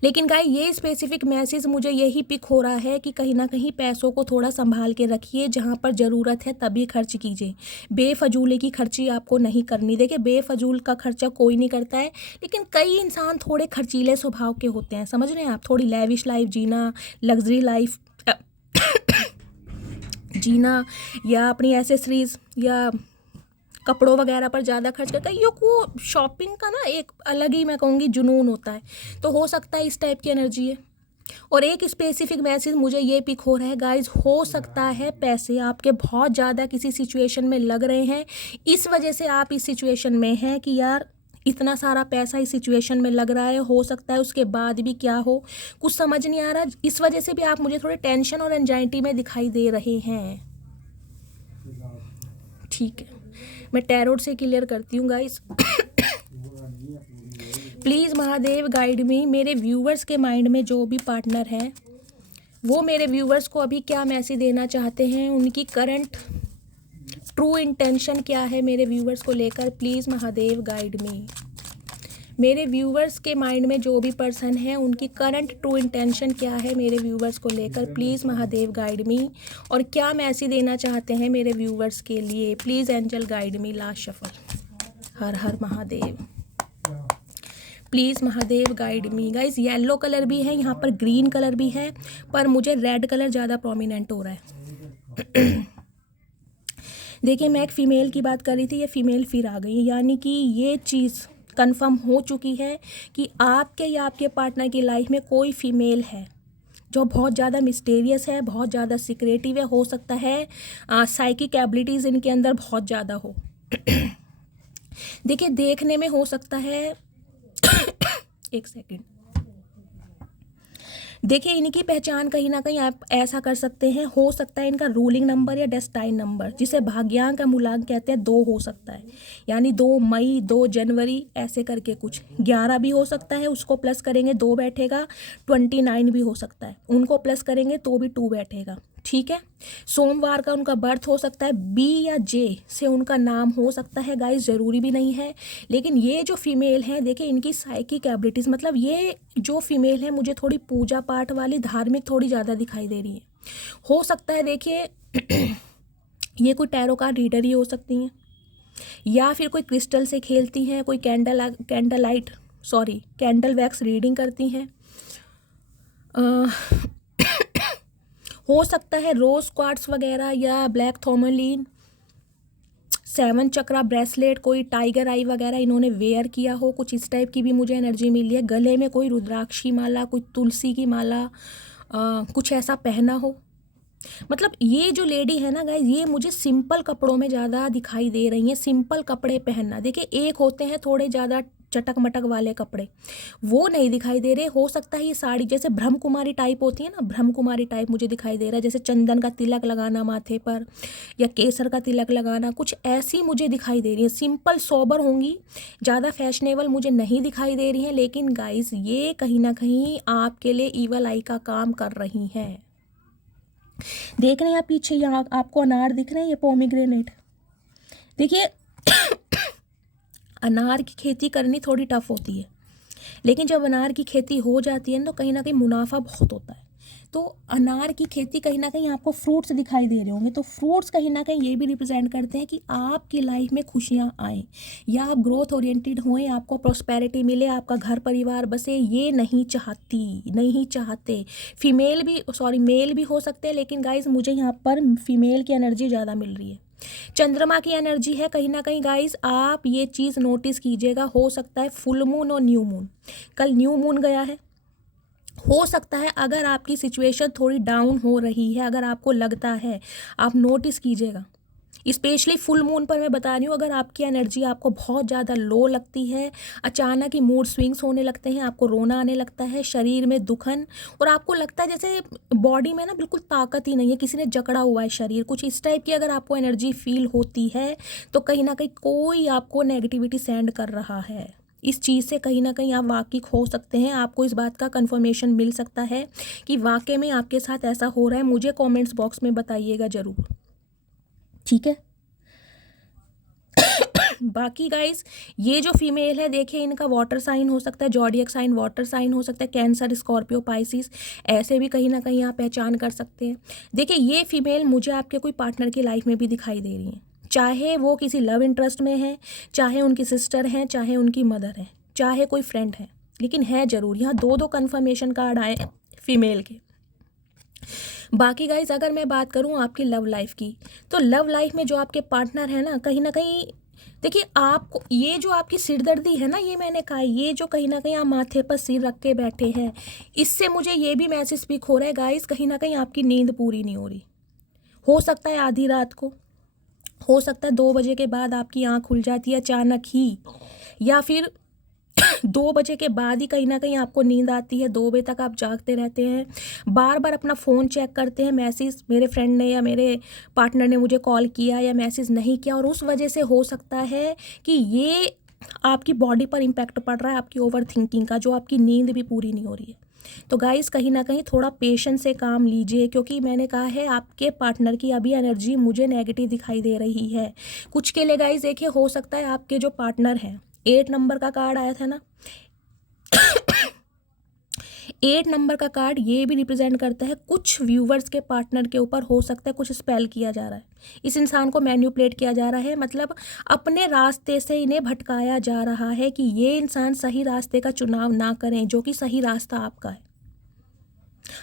लेकिन गाइस ये स्पेसिफिक मैसेज मुझे यही पिक हो रहा है कि कहीं ना कहीं पैसों को थोड़ा संभाल के रखिए, जहाँ पर ज़रूरत है तभी खर्च कीजिए, बेफजूले की खर्ची आपको नहीं करनी। देखिए बेफजूल का खर्चा कोई नहीं करता है, लेकिन कई इंसान थोड़े खर्चीले स्वभाव के होते हैं, समझ रहे हैं आप, थोड़ी लेविश लाइफ जीना, लग्जरी लाइफ जीना, या अपनी एसेसरीज या कपड़ों वगैरह पर ज़्यादा खर्च करता है। ये को शॉपिंग का ना एक अलग ही मैं कहूँगी जुनून होता है, तो हो सकता है इस टाइप की एनर्जी है। और एक स्पेसिफिक मैसेज मुझे ये पिक हो रहा है गाइज, हो सकता है पैसे आपके बहुत ज़्यादा किसी सिचुएशन में लग रहे हैं, इस वजह से आप इस सिचुएशन में हैं कि यार इतना सारा पैसा इस सिचुएशन में लग रहा है, हो सकता है उसके बाद भी क्या हो कुछ समझ नहीं आ रहा, इस वजह से भी आप मुझे थोड़े टेंशन और एंजाइटी में दिखाई दे रहे हैं। ठीक है, मैं टैरोट से क्लियर करती हूँ गाइस। प्लीज़ महादेव गाइड मी, मेरे व्यूवर्स के माइंड में जो भी पार्टनर है वो मेरे व्यूवर्स को अभी क्या मैसेज देना चाहते हैं, उनकी करंट ट्रू इंटेंशन क्या है मेरे व्यूवर्स को लेकर, प्लीज़ महादेव गाइड मी। मेरे व्यूवर्स के माइंड में जो भी पर्सन है उनकी करंट ट्रू इंटेंशन क्या है मेरे व्यूवर्स को लेकर, प्लीज़ महादेव गाइड मी, और क्या मैसेज देना चाहते हैं मेरे व्यूवर्स के लिए, please angel guide me. Last shuffle. हर हर Mahadev, please Mahadev guide me. Guys yellow colour भी है यहाँ पर, ग्रीन कलर भी है, पर मुझे रेड कलर ज़्यादा प्रोमिनेंट हो रहा है। देखिए मैं एक फ़ीमेल की बात कर रही थी, ये फ़ीमेल फिर आ गई, यानी कि ये चीज़ कंफर्म हो चुकी है कि आपके या आपके पार्टनर की लाइफ में कोई फीमेल है जो बहुत ज़्यादा मिस्टीरियस है, बहुत ज़्यादा सीक्रेटिव है। हो सकता है साइकिक एबिलिटीज़ इनके अंदर बहुत ज़्यादा हो। देखिए देखने में हो सकता है एक सेकेंड, देखिए इनकी पहचान कहीं ना कहीं आप ऐसा कर सकते हैं, हो सकता है इनका रूलिंग नंबर या डेस्टाइन नंबर, जिसे भाग्यांक का मूलांक कहते हैं, 2 हो सकता है, यानी 2 मई 2 जनवरी ऐसे करके कुछ। 11 भी हो सकता है, उसको प्लस करेंगे 2 बैठेगा। 29 भी हो सकता है, उनको प्लस करेंगे तो भी 2 बैठेगा, ठीक है। सोमवार का उनका बर्थ हो सकता है, बी या जे से उनका नाम हो सकता है गाइस, ज़रूरी भी नहीं है। लेकिन ये जो फीमेल हैं, देखिए इनकी साइकिक एबिलिटीज़, मतलब ये जो फीमेल है मुझे थोड़ी पूजा पाठ वाली, धार्मिक थोड़ी ज़्यादा दिखाई दे रही है। हो सकता है देखिए ये कोई टैरो कार्ड रीडर ही हो सकती हैं, या फिर कोई क्रिस्टल से खेलती हैं, कोई कैंडल वैक्स रीडिंग करती हैं। हो सकता है रोज क्वार्ट्स वगैरह या ब्लैक थर्मोलीन, 7 चक्रा ब्रेसलेट, कोई टाइगर आई वगैरह इन्होंने वेयर किया हो, कुछ इस टाइप की भी मुझे एनर्जी मिली है। गले में कोई रुद्राक्षी माला, कोई तुलसी की माला, कुछ ऐसा पहना हो। मतलब ये जो लेडी है ना गाइज, ये मुझे सिंपल कपड़ों में ज़्यादा दिखाई दे रही हैं। सिंपल कपड़े पहनना, देखिए एक होते हैं थोड़े ज़्यादा चटक मटक वाले कपड़े, वो नहीं दिखाई दे रहे। हो सकता है ये साड़ी जैसे ब्रह्म कुमारी टाइप होती है ना, ब्रह्म कुमारी टाइप मुझे दिखाई दे रहा है, जैसे चंदन का तिलक लगाना माथे पर या केसर का तिलक लगाना, कुछ ऐसी मुझे दिखाई दे रही है। सिंपल सोबर होंगी, ज़्यादा फैशनेबल मुझे नहीं दिखाई दे रही हैं। लेकिन गाइज ये कहीं ना कहीं आपके लिए ईवल आई का काम कर रही हैं। देख रहे हैं आप पीछे, यहाँ आपको अनार दिख रहे हैं, ये पोमीग्रेनेट। देखिए अनार की खेती करनी थोड़ी टफ होती है, लेकिन जब अनार की खेती हो जाती है ना, तो कहीं ना कहीं मुनाफा बहुत होता है। तो अनार की खेती कहीं ना कहीं आपको फ्रूट्स दिखाई दे रहे होंगे, तो फ्रूट्स कहीं ना कहीं ये भी रिप्रेजेंट करते हैं कि आपकी लाइफ में खुशियाँ आए, या आप ग्रोथ ओरिएंटेड होएं, आपको प्रॉस्पेरिटी मिले, आपका घर परिवार बसे। ये नहीं चाहते। मेल भी हो सकते हैं, लेकिन गाइज मुझे यहाँ पर फीमेल की एनर्जी ज़्यादा मिल रही है। चंद्रमा की एनर्जी है कहीं ना कहीं गाइज, आप ये चीज़ नोटिस कीजिएगा। हो सकता है फुल मून और न्यू मून, कल न्यू मून गया है, हो सकता है अगर आपकी सिचुएशन थोड़ी डाउन हो रही है, अगर आपको लगता है, आप नोटिस कीजिएगा। स्पेशली फुल मून पर मैं बता रही हूँ, अगर आपकी एनर्जी आपको बहुत ज़्यादा लो लगती है, अचानक ही मूड स्विंग्स होने लगते हैं, आपको रोना आने लगता है, शरीर में दुखन, और आपको लगता है जैसे बॉडी में ना बिल्कुल ताकत ही नहीं है, किसी ने जकड़ा हुआ है शरीर, कुछ इस टाइप की अगर आपको एनर्जी फील होती है, तो कहीं ना कहीं कोई आपको नेगेटिविटी सेंड कर रहा है। इस चीज़ से कहीं ना कहीं आप वाकिफ हो सकते हैं, आपको इस बात का कंफर्मेशन मिल सकता है कि वाकई में आपके साथ ऐसा हो रहा है। मुझे कमेंट्स बॉक्स में बताइएगा ज़रूर, ठीक है। बाकी गाइस ये जो फीमेल है, देखिए इनका वाटर साइन हो सकता है, जॉडियक साइन वाटर साइन हो सकता है, कैंसर, स्कॉर्पियो, पाइसिस, ऐसे भी कहीं ना कहीं आप पहचान कर सकते हैं। देखिए ये फीमेल मुझे आपके कोई पार्टनर की लाइफ में भी दिखाई दे रही है, चाहे वो किसी लव इंटरेस्ट में है, चाहे उनकी सिस्टर हैं, चाहे उनकी मदर है, चाहे कोई फ्रेंड है, लेकिन है ज़रूर। यहाँ 2 कन्फर्मेशन कार्ड आए फीमेल के। बाकी गाइज अगर मैं बात करूँ आपकी लव लाइफ की, तो लव लाइफ में जो आपके पार्टनर है ना, कहीं ना कहीं देखिए आपको ये जो आपकी सिरदर्दी है ना, ये मैंने कहा, ये जो कहीं ना कहीं आप माथे पर सिर रख के बैठे हैं, इससे मुझे ये भी मैसेज स्पीक हो रहा है गाइज, कहीं ना कहीं आपकी नींद पूरी नहीं हो रही। हो सकता है आधी रात को, हो सकता है 2 बजे के बाद आपकी आँख खुल जाती है अचानक ही, या फिर 2 बजे के बाद ही कहीं ना कहीं आपको नींद आती है, 2 बजे तक आप जागते रहते हैं, बार बार अपना फ़ोन चेक करते हैं, मैसेज मेरे फ्रेंड ने या मेरे पार्टनर ने मुझे कॉल किया या मैसेज नहीं किया, और उस वजह से हो सकता है कि ये आपकी बॉडी पर इम्पैक्ट पड़ रहा है, आपकी ओवर थिंकिंग का, जो आपकी नींद भी पूरी नहीं हो रही है। तो गाइस कहीं ना कहीं थोड़ा पेशेंस से काम लीजिए, क्योंकि मैंने कहा है आपके पार्टनर की अभी एनर्जी मुझे नेगेटिव दिखाई दे रही है। कुछ के लिए गाइस देखिए, हो सकता है आपके जो पार्टनर हैं, 8 नंबर का कार्ड आया था ना 8 नंबर का कार्ड ये भी रिप्रेजेंट करता है कुछ व्यूवर्स के पार्टनर के ऊपर हो सकता है कुछ स्पेल किया जा रहा है, इस इंसान को मैन्युपुलेट किया जा रहा है, मतलब अपने रास्ते से इन्हें भटकाया जा रहा है कि ये इंसान सही रास्ते का चुनाव ना करें, जो कि सही रास्ता आपका है।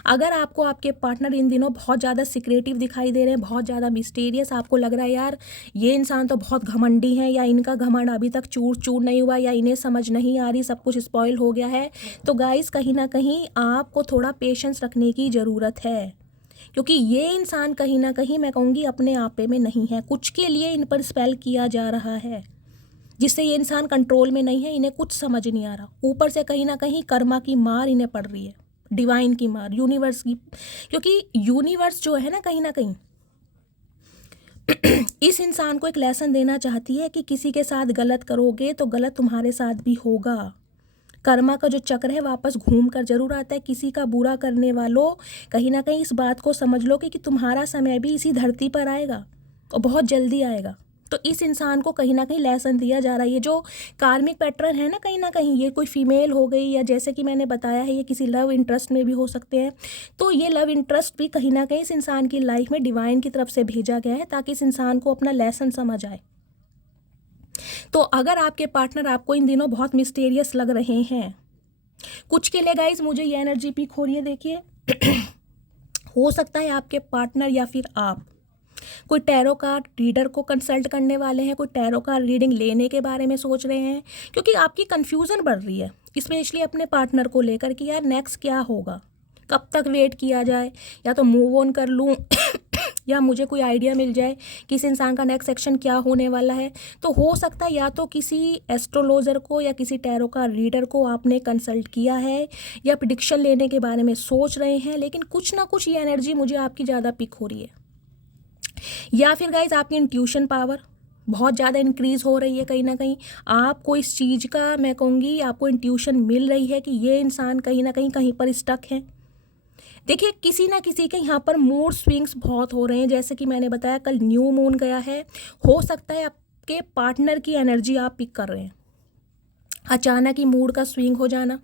अगर आपको आपके पार्टनर इन दिनों बहुत ज़्यादा सिक्रेटिव दिखाई दे रहे हैं, बहुत ज़्यादा मिस्टीरियस, आपको लग रहा है यार ये इंसान तो बहुत घमंडी है, या इनका घमंड अभी तक चूर चूर नहीं हुआ, या इन्हें समझ नहीं आ रही, सब कुछ स्पॉइल हो गया है, तो गाइस कहीं ना कहीं आपको थोड़ा पेशेंस रखने की ज़रूरत है, क्योंकि ये इंसान कहीं ना कहीं मैं कहूँगी अपने आपे में नहीं है। कुछ के लिए इन पर स्पेल किया जा रहा है, जिससे ये इंसान कंट्रोल में नहीं है, इन्हें कुछ समझ नहीं आ रहा, ऊपर से कहीं ना कहीं कर्मा की मार इन्हें पड़ रही है। डिवाइन की मार, यूनिवर्स की, क्योंकि यूनिवर्स जो है ना कहीं इस इंसान को एक लेसन देना चाहती है कि किसी के साथ गलत करोगे तो गलत तुम्हारे साथ भी होगा। कर्मा का जो चक्र है वापस घूम कर जरूर आता है। किसी का बुरा करने वालों, कहीं ना कहीं इस बात को समझ लो कि तुम्हारा समय भी इसी धरती पर आएगा और बहुत जल्दी आएगा। तो इस इंसान को कहीं ना कहीं लेसन दिया जा रहा है। ये जो कार्मिक पैटर्न है ना कहीं ये कोई फीमेल हो गई, या जैसे कि मैंने बताया है ये किसी लव इंटरेस्ट में भी हो सकते हैं। तो ये लव इंटरेस्ट भी कहीं ना कहीं इस इंसान की लाइफ में डिवाइन की तरफ से भेजा गया है ताकि इस इंसान को अपना लेसन समझ आए। तो अगर आपके पार्टनर आपको इन दिनों बहुत मिस्टीरियस लग रहे हैं, कुछ के लिए गाइज मुझे ये एनर्जी पिक हो रही है। देखिए हो सकता है आपके पार्टनर या फिर आप कोई टैरो कार्ड रीडर को कंसल्ट करने वाले हैं, कोई टैरो कार्ड रीडिंग लेने के बारे में सोच रहे हैं, क्योंकि आपकी कंफ्यूजन बढ़ रही है स्पेशली अपने पार्टनर को लेकर कि यार नेक्स्ट क्या होगा, कब तक वेट किया जाए, या तो मूव ऑन कर लूँ या मुझे कोई आइडिया मिल जाए कि इस इंसान का नेक्स्ट एक्शन क्या होने वाला है। तो हो सकता है या तो किसी एस्ट्रोलॉजर को या किसी टैरो का रीडर को आपने कंसल्ट किया है या प्रेडिक्शन लेने के बारे में सोच रहे हैं, लेकिन कुछ ना कुछ ये एनर्जी मुझे आपकी ज़्यादा पिक हो रही है। या फिर गाइज आपकी इंट्यूशन पावर बहुत ज़्यादा इंक्रीज़ हो रही है। कहीं ना कहीं आपको इस चीज़ का, मैं कहूँगी आपको इंट्यूशन मिल रही है कि ये इंसान कहीं ना कहीं पर स्टक है। देखिए किसी ना किसी के यहाँ पर मूड स्विंग्स बहुत हो रहे हैं। जैसे कि मैंने बताया कल न्यू मून गया है, हो सकता है आपके पार्टनर की एनर्जी आप पिक कर रहे हैं। अचानक ही मूड का स्विंग हो जाना,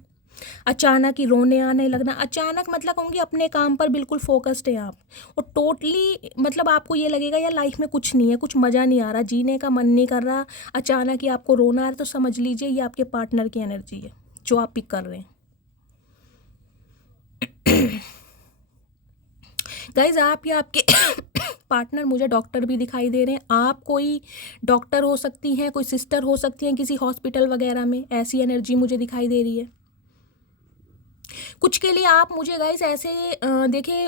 अचानक ही रोने आने लगना, अचानक मतलब कहूँगी अपने काम पर बिल्कुल फोकस्ड है आप, और टोटली मतलब आपको ये लगेगा यार लाइफ में कुछ नहीं है, कुछ मज़ा नहीं आ रहा, जीने का मन नहीं कर रहा, अचानक ही आपको रोना आ रहा है। तो समझ लीजिए ये आपके पार्टनर की एनर्जी है जो आप पिक कर रहे हैं। गाइज आप या आपके पार्टनर, मुझे डॉक्टर भी दिखाई दे रहे हैं। आप कोई डॉक्टर हो सकती हैं, कोई सिस्टर हो सकती हैं किसी हॉस्पिटल वगैरह में, ऐसी एनर्जी मुझे दिखाई दे रही है। कुछ के लिए आप मुझे गाइस ऐसे देखिए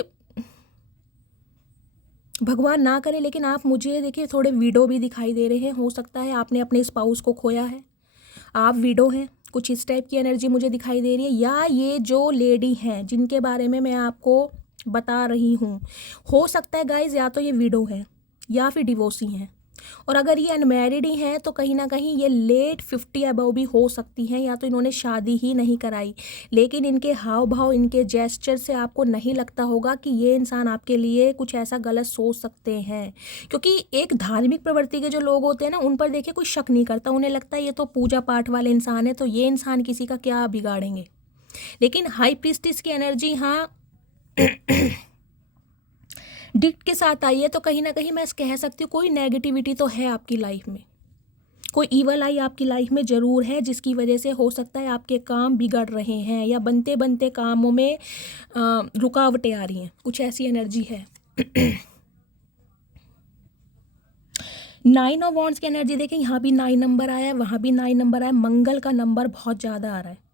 भगवान ना करे, लेकिन आप मुझे देखिए थोड़े विडो भी दिखाई दे रहे हैं। हो सकता है आपने अपने स्पाउस को खोया है, आप विडो हैं, कुछ इस टाइप की एनर्जी मुझे दिखाई दे रही है। या ये जो लेडी हैं जिनके बारे में मैं आपको बता रही हूँ, हो सकता है गाइज या तो ये विडो है या फिर डिवोर्सी हैं, और अगर ये अनमैरिड ही हैं तो कहीं ना कहीं ये लेट 50 अबव भी हो सकती हैं, या तो इन्होंने शादी ही नहीं कराई। लेकिन इनके हाव भाव, इनके जेस्चर से आपको नहीं लगता होगा कि ये इंसान आपके लिए कुछ ऐसा गलत सोच सकते हैं, क्योंकि एक धार्मिक प्रवृत्ति के जो लोग होते हैं ना उन पर देखिए कोई शक नहीं करता, उन्हें लगता है ये तो पूजा पाठ वाले इंसान है, तो ये इंसान किसी का क्या बिगाड़ेंगे। लेकिन हाई प्रीस्टिस की एनर्जी हाँ डिक्ट के साथ आई है, तो कहीं ना कहीं मैं कह सकती हूँ कोई नेगेटिविटी तो है आपकी लाइफ में, कोई ईवल आई आपकी लाइफ में ज़रूर है, जिसकी वजह से हो सकता है आपके काम बिगड़ रहे हैं या बनते बनते कामों में रुकावटें आ रही हैं, कुछ ऐसी एनर्जी है। 9 ऑफ वॉन्ड्स की एनर्जी देखें, यहाँ भी 9 नंबर आया है, वहाँ भी 9 नंबर आया, मंगल का नंबर बहुत ज़्यादा आ रहा है।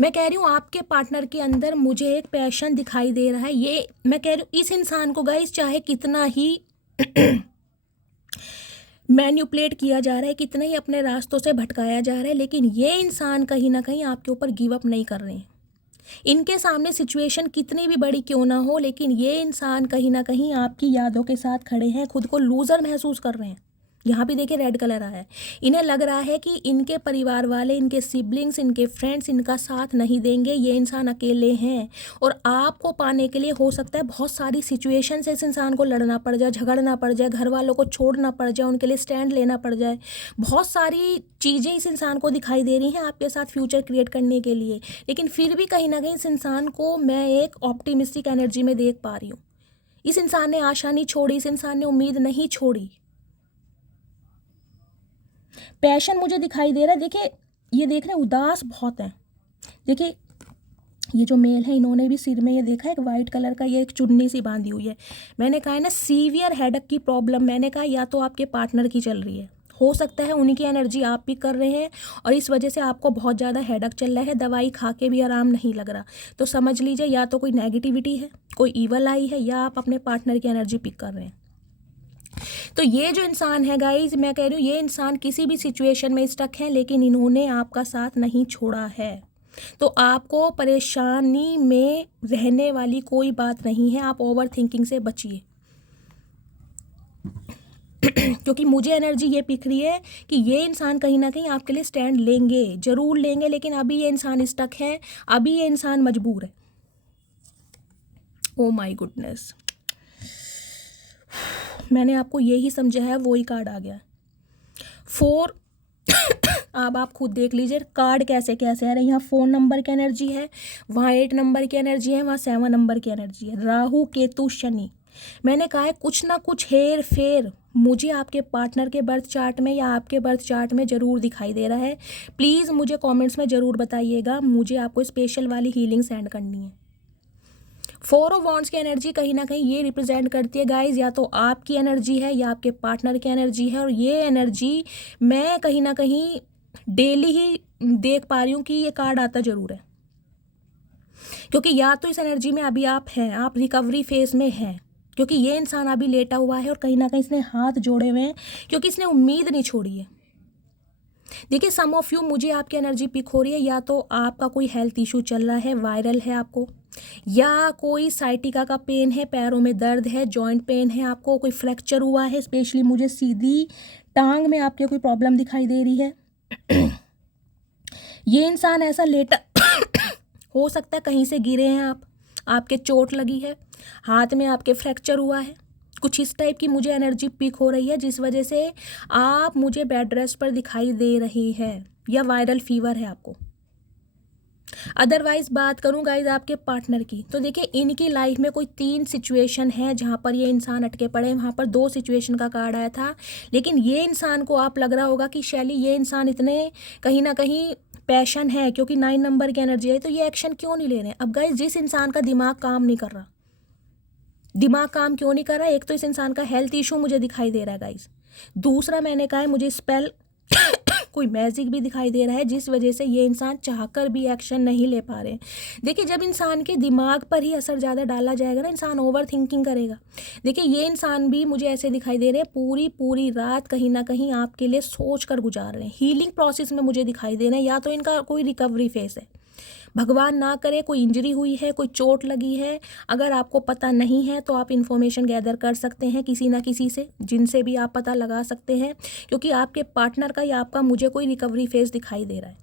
मैं कह रही हूँ आपके पार्टनर के अंदर मुझे एक पैशन दिखाई दे रहा है। ये मैं कह रही हूँ इस इंसान को गाइस चाहे कितना ही मैन्युपुलेट किया जा रहा है, कितना ही अपने रास्तों से भटकाया जा रहा है, लेकिन ये इंसान कहीं ना कहीं आपके ऊपर गिव अप नहीं कर रहे हैं। इनके सामने सिचुएशन कितनी भी बड़ी क्यों ना हो, लेकिन ये इंसान कहीं ना कहीं आपकी यादों के साथ खड़े हैं, खुद को लूज़र महसूस कर रहे हैं। यहाँ भी देखिए रेड कलर आया है, इन्हें लग रहा है कि इनके परिवार वाले, इनके सिबलिंग्स, इनके फ्रेंड्स इनका साथ नहीं देंगे, ये इंसान अकेले हैं, और आपको पाने के लिए हो सकता है बहुत सारी सिचुएशन से इस इंसान को लड़ना पड़ जाए, झगड़ना पड़ जाए, घर वालों को छोड़ना पड़ जाए, उनके लिए स्टैंड लेना पड़ जाए। बहुत सारी चीज़ें इस इंसान को दिखाई दे रही हैं आपके साथ फ्यूचर क्रिएट करने के लिए, लेकिन फिर भी कहीं ना कहीं इस इंसान को मैं एक ऑप्टिमिस्टिक एनर्जी में देख पा रही हूँ। इस इंसान ने आशा नहीं छोड़ी, इस इंसान ने उम्मीद नहीं छोड़ी। पैशन मुझे दिखाई दे रहा है। देखिए ये देख रहे हैं उदास बहुत है। देखिए ये जो मेल है इन्होंने भी सिर में ये देखा एक वाइट कलर का ये एक चुन्नी सी बांधी हुई है। मैंने कहा है ना सीवियर हेडेक की प्रॉब्लम, मैंने कहा या तो आपके पार्टनर की चल रही है, हो सकता है उन्हीं की एनर्जी आप भी कर रहे हैं और इस वजह से आपको बहुत ज़्यादा हेडेक चल रहा है, दवाई खा के भी आराम नहीं लग रहा। तो समझ लीजिए या तो कोई नेगेटिविटी है, कोई ईवल आई है, या आप अपने पार्टनर की एनर्जी पिक कर रहे हैं। तो ये जो इंसान है गाइज, मैं कह रही हूँ ये इंसान किसी भी सिचुएशन में स्टक है, लेकिन इन्होंने आपका साथ नहीं छोड़ा है। तो आपको परेशानी में रहने वाली कोई बात नहीं है। आप ओवर थिंकिंग से बचिए क्योंकि मुझे एनर्जी ये पिक रही है कि ये इंसान कहीं ना कहीं आपके लिए स्टैंड लेंगे, जरूर लेंगे, लेकिन अभी ये इंसान स्टक है, अभी ये इंसान मजबूर है। ओ माय गुडनेस, मैंने आपको यही समझाया है, वही कार्ड आ गया 4। अब आप खुद देख लीजिए कार्ड कैसे कैसे आ रहे हैं। यहाँ 4 नंबर की एनर्जी है, वहाँ 8 नंबर की एनर्जी है, वहाँ 7 नंबर की एनर्जी है। राहु केतु शनि, मैंने कहा है कुछ ना कुछ हेर फेर मुझे आपके पार्टनर के बर्थ चार्ट में या आपके बर्थ चार्ट में ज़रूर दिखाई दे रहा है। प्लीज़ मुझे कमेंट्स में ज़रूर बताइएगा, मुझे आपको स्पेशल वाली हीलिंग सेंड करनी है। 4 ऑफ वॉन्ड्स की एनर्जी कहीं ना कहीं ये रिप्रेजेंट करती है गाइज, या तो आपकी एनर्जी है या आपके पार्टनर की एनर्जी है। और ये एनर्जी मैं कहीं ना कहीं डेली ही देख पा रही हूँ कि ये कार्ड आता ज़रूर है, क्योंकि या तो इस एनर्जी में अभी आप हैं, आप रिकवरी फेज में हैं, क्योंकि ये इंसान अभी लेटा हुआ है और कहीं ना कहीं इसने हाथ जोड़े हुए हैं, क्योंकि इसने उम्मीद नहीं छोड़ी है। देखिए सम ऑफ यू, मुझे आपकी एनर्जी पिक हो रही है, या तो आपका कोई हेल्थ इशू चल रहा है, वायरल है आपको, या कोई साइटिका का पेन है, पैरों में दर्द है, जॉइंट पेन है, आपको कोई फ्रैक्चर हुआ है, स्पेशली मुझे सीधी टांग में आपके कोई प्रॉब्लम दिखाई दे रही है। ये इंसान ऐसा लेटा हो सकता है कहीं से गिरे हैं आप, आपके चोट लगी है, हाथ में आपके फ्रैक्चर हुआ है, कुछ इस टाइप की मुझे एनर्जी पिक हो रही है, जिस वजह से आप मुझे बेड रेस्ट पर दिखाई दे रही है, या वायरल फीवर है आपको। अदरवाइज बात करूं गाइज आपके पार्टनर की, तो देखिए इनकी लाइफ में कोई 3 सिचुएशन है जहां पर ये इंसान अटके पड़े हैं। वहां पर 2 सिचुएशन का कार्ड आया था, लेकिन ये इंसान को आप लग रहा होगा कि शैली ये इंसान इतने कहीं ना कहीं पैशन है, क्योंकि 9 नंबर की एनर्जी है, तो ये एक्शन क्यों नहीं ले रहे हैं। अब गाइज जिस इंसान का दिमाग काम नहीं कर रहा, दिमाग काम क्यों नहीं कर रहा है, एक तो इस इंसान का हेल्थ इशू मुझे दिखाई दे रहा है गाइज, दूसरा मैंने कहा है मुझे स्पेल कोई मैजिक भी दिखाई दे रहा है, जिस वजह से ये इंसान चाहकर भी एक्शन नहीं ले पा रहे। देखिए जब इंसान के दिमाग पर ही असर ज़्यादा डाला जाएगा ना, इंसान ओवर थिंकिंग करेगा। देखिए ये इंसान भी मुझे ऐसे दिखाई दे रहे हैं पूरी रात कहीं ना कहीं आपके लिए सोच कर गुजार रहे हैं, हीलिंग प्रोसेस में मुझे दिखाई दे रहे हैं, या तो इनका कोई रिकवरी फेस है, भगवान ना करे कोई इंजरी हुई है, कोई चोट लगी है। अगर आपको पता नहीं है तो आप इन्फॉर्मेशन गैदर कर सकते हैं किसी ना किसी से, जिनसे भी आप पता लगा सकते हैं, क्योंकि आपके पार्टनर का या आपका मुझे कोई रिकवरी फेज दिखाई दे रहा है।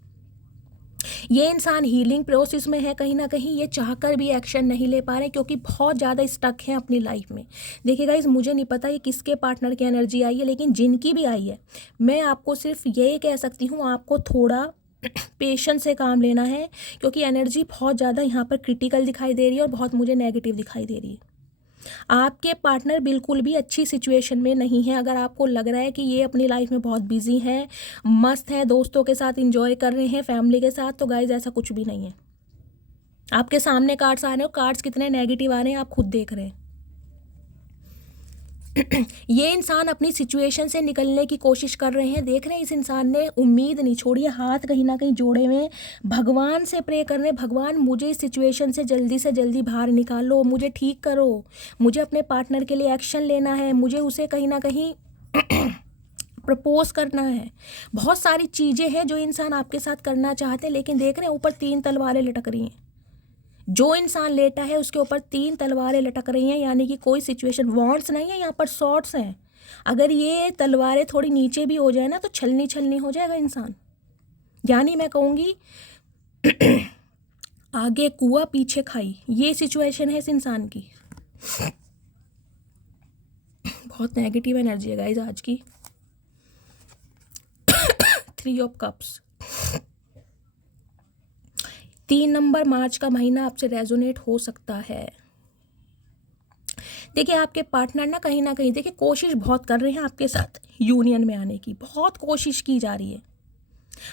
ये इंसान हीलिंग प्रोसेस में है, कहीं ना कहीं ये चाहकर भी एक्शन नहीं ले पा रहे, क्योंकि बहुत ज़्यादा स्टक हैं अपनी लाइफ में। देखिए गाइस, मुझे नहीं पता ये किसके पार्टनर की एनर्जी आई है, लेकिन जिनकी भी आई है, मैं आपको सिर्फ यही कह सकती हूँ, आपको थोड़ा पेशेंस से काम लेना है, क्योंकि एनर्जी बहुत ज़्यादा यहाँ पर क्रिटिकल दिखाई दे रही है और बहुत मुझे नेगेटिव दिखाई दे रही है। आपके पार्टनर बिल्कुल भी अच्छी सिचुएशन में नहीं है। अगर आपको लग रहा है कि ये अपनी लाइफ में बहुत बिजी है, मस्त है, दोस्तों के साथ इंजॉय कर रहे हैं, फैमिली के साथ, तो गाइज ऐसा कुछ भी नहीं है। आपके सामने कार्ड्स आ रहे हैं और कार्ड्स कितने नेगेटिव आ रहे हैं आप खुद देख रहे हैं। ये इंसान अपनी सिचुएशन से निकलने की कोशिश कर रहे हैं, देख रहे हैं इस इंसान ने उम्मीद नहीं छोड़ी है, हाथ कहीं ना कहीं जोड़े हुए, भगवान से प्रे कर रहे हैं, भगवान मुझे इस सिचुएशन से जल्दी बाहर निकालो, मुझे ठीक करो, मुझे अपने पार्टनर के लिए एक्शन लेना है, मुझे उसे कहीं ना कहीं प्रपोज करना है। बहुत सारी चीज़ें हैं जो इंसान आपके साथ करना चाहते हैं, लेकिन देख रहे हैं ऊपर 3 तलवारें लटक रही हैं। जो इंसान लेटा है उसके ऊपर 3 तलवारें लटक रही हैं, यानी कि कोई सिचुएशन, वॉन्ड्स नहीं है यहाँ पर, शॉर्ट्स हैं। अगर ये तलवारें थोड़ी नीचे भी हो जाए ना तो छलनी हो जाएगा इंसान, यानी मैं कहूँगी आगे कुआ पीछे खाई, ये सिचुएशन है इस इंसान की। बहुत नेगेटिव एनर्जी है गाइस आज की। 3 ऑफ कप्स, 3 नंबर, मार्च का महीना आपसे रेजोनेट हो सकता है। देखिए आपके पार्टनर ना कहीं देखिए कोशिश बहुत कर रहे हैं आपके साथ यूनियन में आने की, बहुत कोशिश की जा रही है।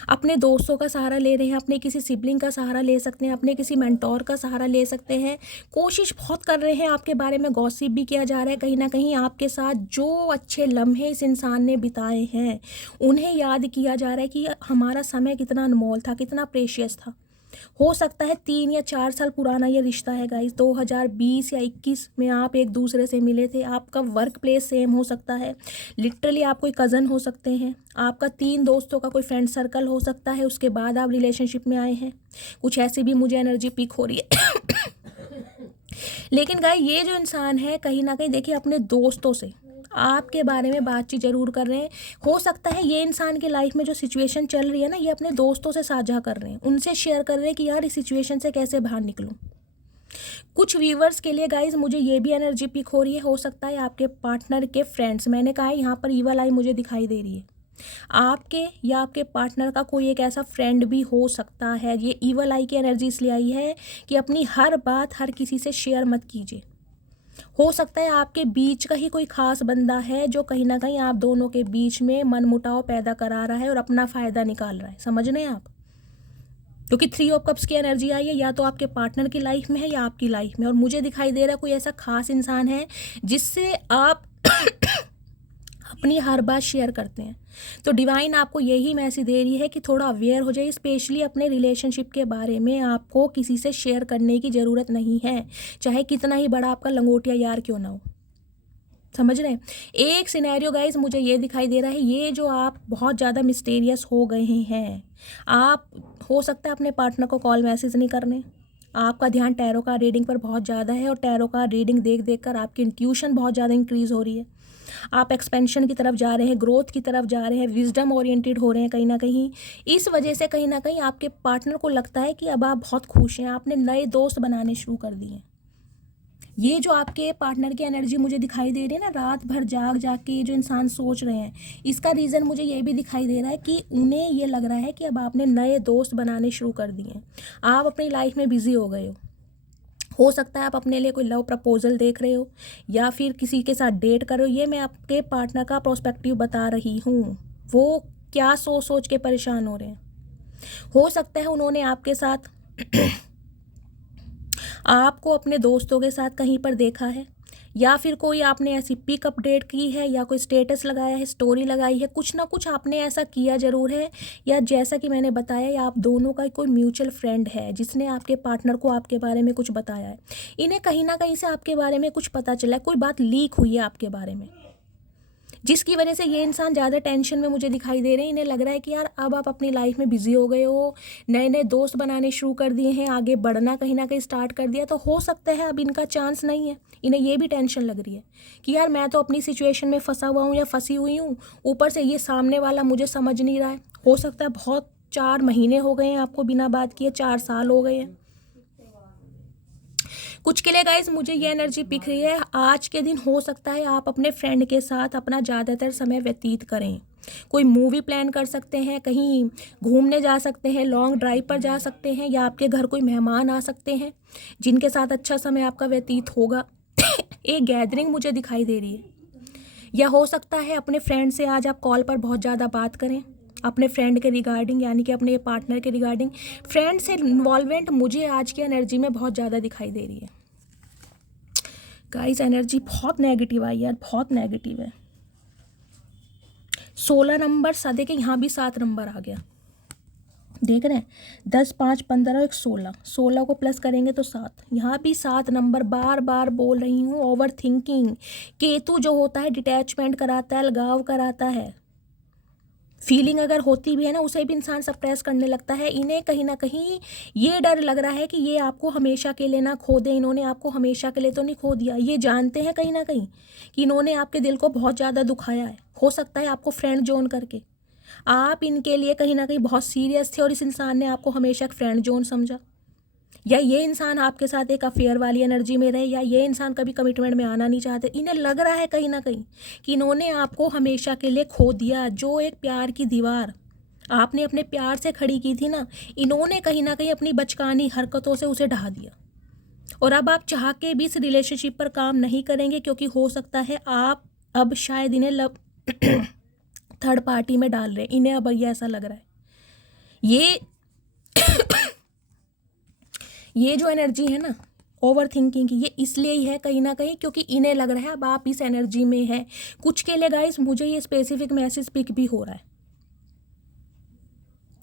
अपने दोस्तों का सहारा ले रहे हैं, अपने किसी सिबलिंग का सहारा ले सकते हैं, अपने किसी मेंटोर का सहारा ले सकते हैं, कोशिश बहुत कर रहे हैं। आपके बारे में गॉसिप भी किया जा रहा है, कहीं ना कहीं आपके साथ जो अच्छे लम्हे इस इंसान ने बिताए हैं उन्हें याद किया जा रहा है कि हमारा समय कितना अनमोल था, कितना प्रेशियस था। हो सकता है 3 या 4 साल पुराना ये रिश्ता है गाइस, 2020 या 21 में आप एक दूसरे से मिले थे। आपका वर्क प्लेस सेम हो सकता है, लिटरली आप कोई कज़न हो सकते हैं, आपका 3 दोस्तों का कोई फ्रेंड सर्कल हो सकता है, उसके बाद आप रिलेशनशिप में आए हैं। कुछ ऐसी भी मुझे एनर्जी पिक हो रही है। लेकिन गाइस ये जो इंसान है कहीं ना कहीं देखिए अपने दोस्तों से आपके बारे में बातचीत जरूर कर रहे हैं। हो सकता है ये इंसान के लाइफ में जो सिचुएशन चल रही है ना, ये अपने दोस्तों से साझा कर रहे हैं, उनसे शेयर कर रहे हैं कि यार इस सिचुएशन से कैसे बाहर निकलूं। कुछ व्यूवर्स के लिए गाइज मुझे ये भी एनर्जी पिक हो रही है, हो सकता है आपके पार्टनर के फ्रेंड्स, मैंने कहा है यहाँ पर ईवल आई मुझे दिखाई दे रही है, आपके या आपके पार्टनर का कोई एक ऐसा फ्रेंड भी हो सकता है। ये ईवल आई की एनर्जी इसलिए आई है कि अपनी हर बात हर किसी से शेयर मत कीजिए। हो सकता है आपके बीच का ही कोई खास बंदा है जो कहीं ना कहीं आप दोनों के बीच में मनमुटाव पैदा करा रहा है और अपना फ़ायदा निकाल रहा है, समझ रहे हैं आप। क्योंकि 3 ऑफ कप्स की एनर्जी आई है, या तो आपके पार्टनर की लाइफ में है या आपकी लाइफ में, और मुझे दिखाई दे रहा है कोई ऐसा खास इंसान है जिससे आप अपनी हर बात शेयर करते हैं। तो डिवाइन आपको यही मैसेज दे रही है कि थोड़ा अवेयर हो जाइए, स्पेशली अपने रिलेशनशिप के बारे में आपको किसी से शेयर करने की ज़रूरत नहीं है, चाहे कितना ही बड़ा आपका लंगोटिया यार क्यों ना हो, समझ रहे हैं। एक सिनेरियो गाइज मुझे ये दिखाई दे रहा है, ये जो आप बहुत ज़्यादा मिस्टीरियस हो गए हैं, आप हो सकता है अपने पार्टनर को कॉल मैसेज नहीं करने, आपका ध्यान टैरो कार्ड रीडिंग पर बहुत ज़्यादा है और टैरो कार्ड रीडिंग देख देख कर आपकी इंट्यूशन बहुत ज़्यादा इंक्रीज़ हो रही है, आप एक्सपेंशन की तरफ जा रहे हैं, ग्रोथ की तरफ जा रहे हैं, विजडम ओरिएंटेड हो रहे हैं कहीं ना कहीं। इस वजह से कहीं ना कहीं आपके पार्टनर को लगता है कि अब आप बहुत खुश हैं, आपने नए दोस्त बनाने शुरू कर दिए हैं। ये जो आपके पार्टनर की एनर्जी मुझे दिखाई दे रही है ना, रात भर जाग जाग के ये जो इंसान सोच रहे हैं, इसका रीज़न मुझे ये भी दिखाई दे रहा है कि उन्हें ये लग रहा है कि अब आपने नए दोस्त बनाने शुरू कर दिए हैं, आप अपनी लाइफ में बिजी हो गए हो सकता है आप अपने लिए कोई लव प्रपोजल देख रहे हो या फिर किसी के साथ डेट कर रहे हो। ये मैं आपके पार्टनर का प्रोस्पेक्टिव बता रही हूँ, वो क्या सोच सोच के परेशान हो रहे हैं। हो सकता है उन्होंने आपके साथ आपको अपने दोस्तों के साथ कहीं पर देखा है, या फिर कोई आपने ऐसी पिक अपडेट की है, या कोई स्टेटस लगाया है, स्टोरी लगाई है, कुछ ना कुछ आपने ऐसा किया ज़रूर है। या जैसा कि मैंने बताया, या आप दोनों का कोई म्यूचुअल फ्रेंड है जिसने आपके पार्टनर को आपके बारे में कुछ बताया है, इन्हें कहीं ना कहीं से आपके बारे में कुछ पता चला है, कोई बात लीक हुई है आपके बारे में, जिसकी वजह से ये इंसान ज़्यादा टेंशन में मुझे दिखाई दे रहे हैं। इन्हें लग रहा है कि यार अब आप अपनी लाइफ में बिजी हो गए हो, नए नए दोस्त बनाने शुरू कर दिए हैं, आगे बढ़ना कहीं ना कहीं स्टार्ट कर दिया, तो हो सकता है अब इनका चांस नहीं है। इन्हें ये भी टेंशन लग रही है कि यार मैं तो अपनी सिचुएशन में फंसा हुआ हूँ या फंसी हुई हूँ, ऊपर से ये सामने वाला मुझे समझ नहीं रहा है। हो सकता है बहुत 4 महीने हो गए हैं आपको बिना बात किए, 4 साल हो गए हैं। कुछ के लिए गाइज मुझे ये एनर्जी दिख रही है, आज के दिन हो सकता है आप अपने फ्रेंड के साथ अपना ज़्यादातर समय व्यतीत करें। कोई मूवी प्लान कर सकते हैं, कहीं घूमने जा सकते हैं, लॉन्ग ड्राइव पर जा सकते हैं, या आपके घर कोई मेहमान आ सकते हैं जिनके साथ अच्छा समय आपका व्यतीत होगा। एक गैदरिंग मुझे दिखाई दे रही है, या हो सकता है अपने फ्रेंड से आज आप कॉल पर बहुत ज़्यादा बात करें अपने फ्रेंड के रिगार्डिंग, यानी कि अपने पार्टनर के रिगार्डिंग। फ्रेंड से इन्वॉल्वमेंट मुझे आज की एनर्जी में बहुत ज़्यादा दिखाई दे रही है। गाइस एनर्जी बहुत नेगेटिव आई यार, बहुत नेगेटिव है। 16 नंबर सदे के यहाँ भी 7 नंबर आ गया, देख रहे हैं 10 5 15 एक 16 को प्लस करेंगे तो 7, यहाँ भी 7 नंबर। बार बार बोल रही हूँ, ओवर थिंकिंग। केतु जो होता है डिटैचमेंट कराता है, अलगाव कराता है, फीलिंग अगर होती भी है ना उसे भी इंसान सप्रेस करने लगता है। इन्हें कहीं ना कहीं ये डर लग रहा है कि ये आपको हमेशा के लिए ना खो दें। इन्होंने आपको हमेशा के लिए तो नहीं खो दिया, ये जानते हैं कहीं ना कहीं कि इन्होंने आपके दिल को बहुत ज़्यादा दुखाया है। हो सकता है आपको फ्रेंड जोन करके आप इनके लिए कहीं ना कहीं बहुत सीरियस थे और इस इंसान ने आपको हमेशा फ्रेंड जोन समझा, या ये इंसान आपके साथ एक अफेयर वाली एनर्जी में रहे, या ये इंसान कभी कमिटमेंट में आना नहीं चाहते। इन्हें लग रहा है कहीं ना कहीं कि इन्होंने आपको हमेशा के लिए खो दिया। जो एक प्यार की दीवार आपने अपने प्यार से खड़ी की थी ना, इन्होंने कहीं ना कहीं अपनी बचकानी हरकतों से उसे ढहा दिया। और अब आप चाह के भी इस रिलेशनशिप पर काम नहीं करेंगे, क्योंकि हो सकता है आप अब शायद इन्हें थर्ड पार्टी में डाल रहे हैं। इन्हें अब ये ऐसा लग रहा है, ये जो एनर्जी है ना ओवर थिंकिंग की, ये इसलिए ही है कहीं ना कहीं क्योंकि इन्हें लग रहा है अब आप इस एनर्जी में है। कुछ के लिए गाइस मुझे ये स्पेसिफिक मैसेज पिक भी हो रहा है,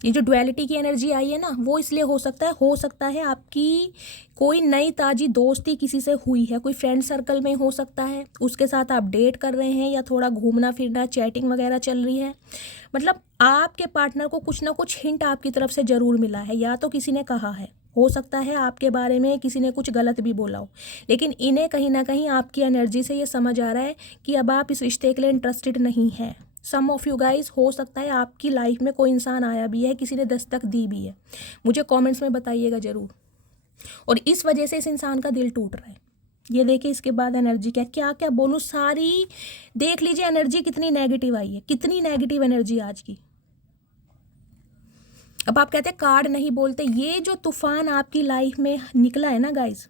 ये जो डुअलिटी की एनर्जी आई है ना, वो इसलिए हो सकता है आपकी कोई नई ताज़ी दोस्ती किसी से हुई है, कोई फ्रेंड सर्कल में हो सकता है, उसके साथ आप डेट कर रहे हैं या थोड़ा घूमना फिरना चैटिंग वगैरह चल रही है। मतलब आपके पार्टनर को कुछ ना कुछ हिंट आपकी तरफ से ज़रूर मिला है, या तो किसी ने कहा है, हो सकता है आपके बारे में किसी ने कुछ गलत भी बोला हो, लेकिन इन्हें कहीं ना कहीं आपकी एनर्जी से ये समझ आ रहा है कि अब आप इस रिश्ते के लिए इंटरेस्टेड नहीं हैं। सम ऑफ यू गाइज, हो सकता है आपकी लाइफ में कोई इंसान आया भी है, किसी ने दस्तक दी भी है, मुझे कमेंट्स में बताइएगा ज़रूर। और इस वजह से इस इंसान का दिल टूट रहा है। ये देखिए इसके बाद एनर्जी क्या क्या बोलूँ, सारी देख लीजिए एनर्जी कितनी नेगेटिव आई है, कितनी नेगेटिव एनर्जी आज की। अब आप कहते हैं कार्ड नहीं बोलते, ये जो तूफान आपकी लाइफ में निकला है ना गाइज,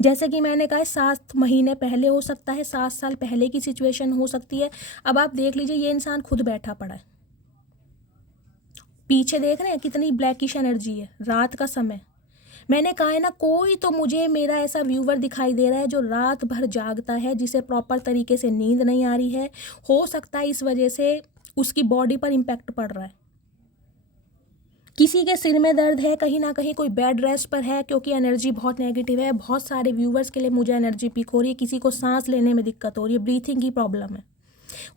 जैसे कि मैंने कहा 7 महीने पहले हो सकता है, 7 साल पहले की सिचुएशन हो सकती है। अब आप देख लीजिए ये इंसान खुद बैठा पड़ा है, पीछे देख रहे हैं कितनी ब्लैकिश एनर्जी है, रात का समय। मैंने कहा है ना, कोई तो मुझे मेरा ऐसा व्यूवर दिखाई दे रहा है जो रात भर जागता है, जिसे प्रॉपर तरीके से नींद नहीं आ रही है। हो सकता है इस वजह से उसकी बॉडी पर इम्पैक्ट पड़ रहा है, किसी के सिर में दर्द है, कहीं ना कहीं कोई बेड रेस्ट पर है, क्योंकि एनर्जी बहुत नेगेटिव है। बहुत सारे व्यूवर्स के लिए मुझे एनर्जी पिक हो रही है, किसी को सांस लेने में दिक्कत हो रही है, ब्रीथिंग की प्रॉब्लम है।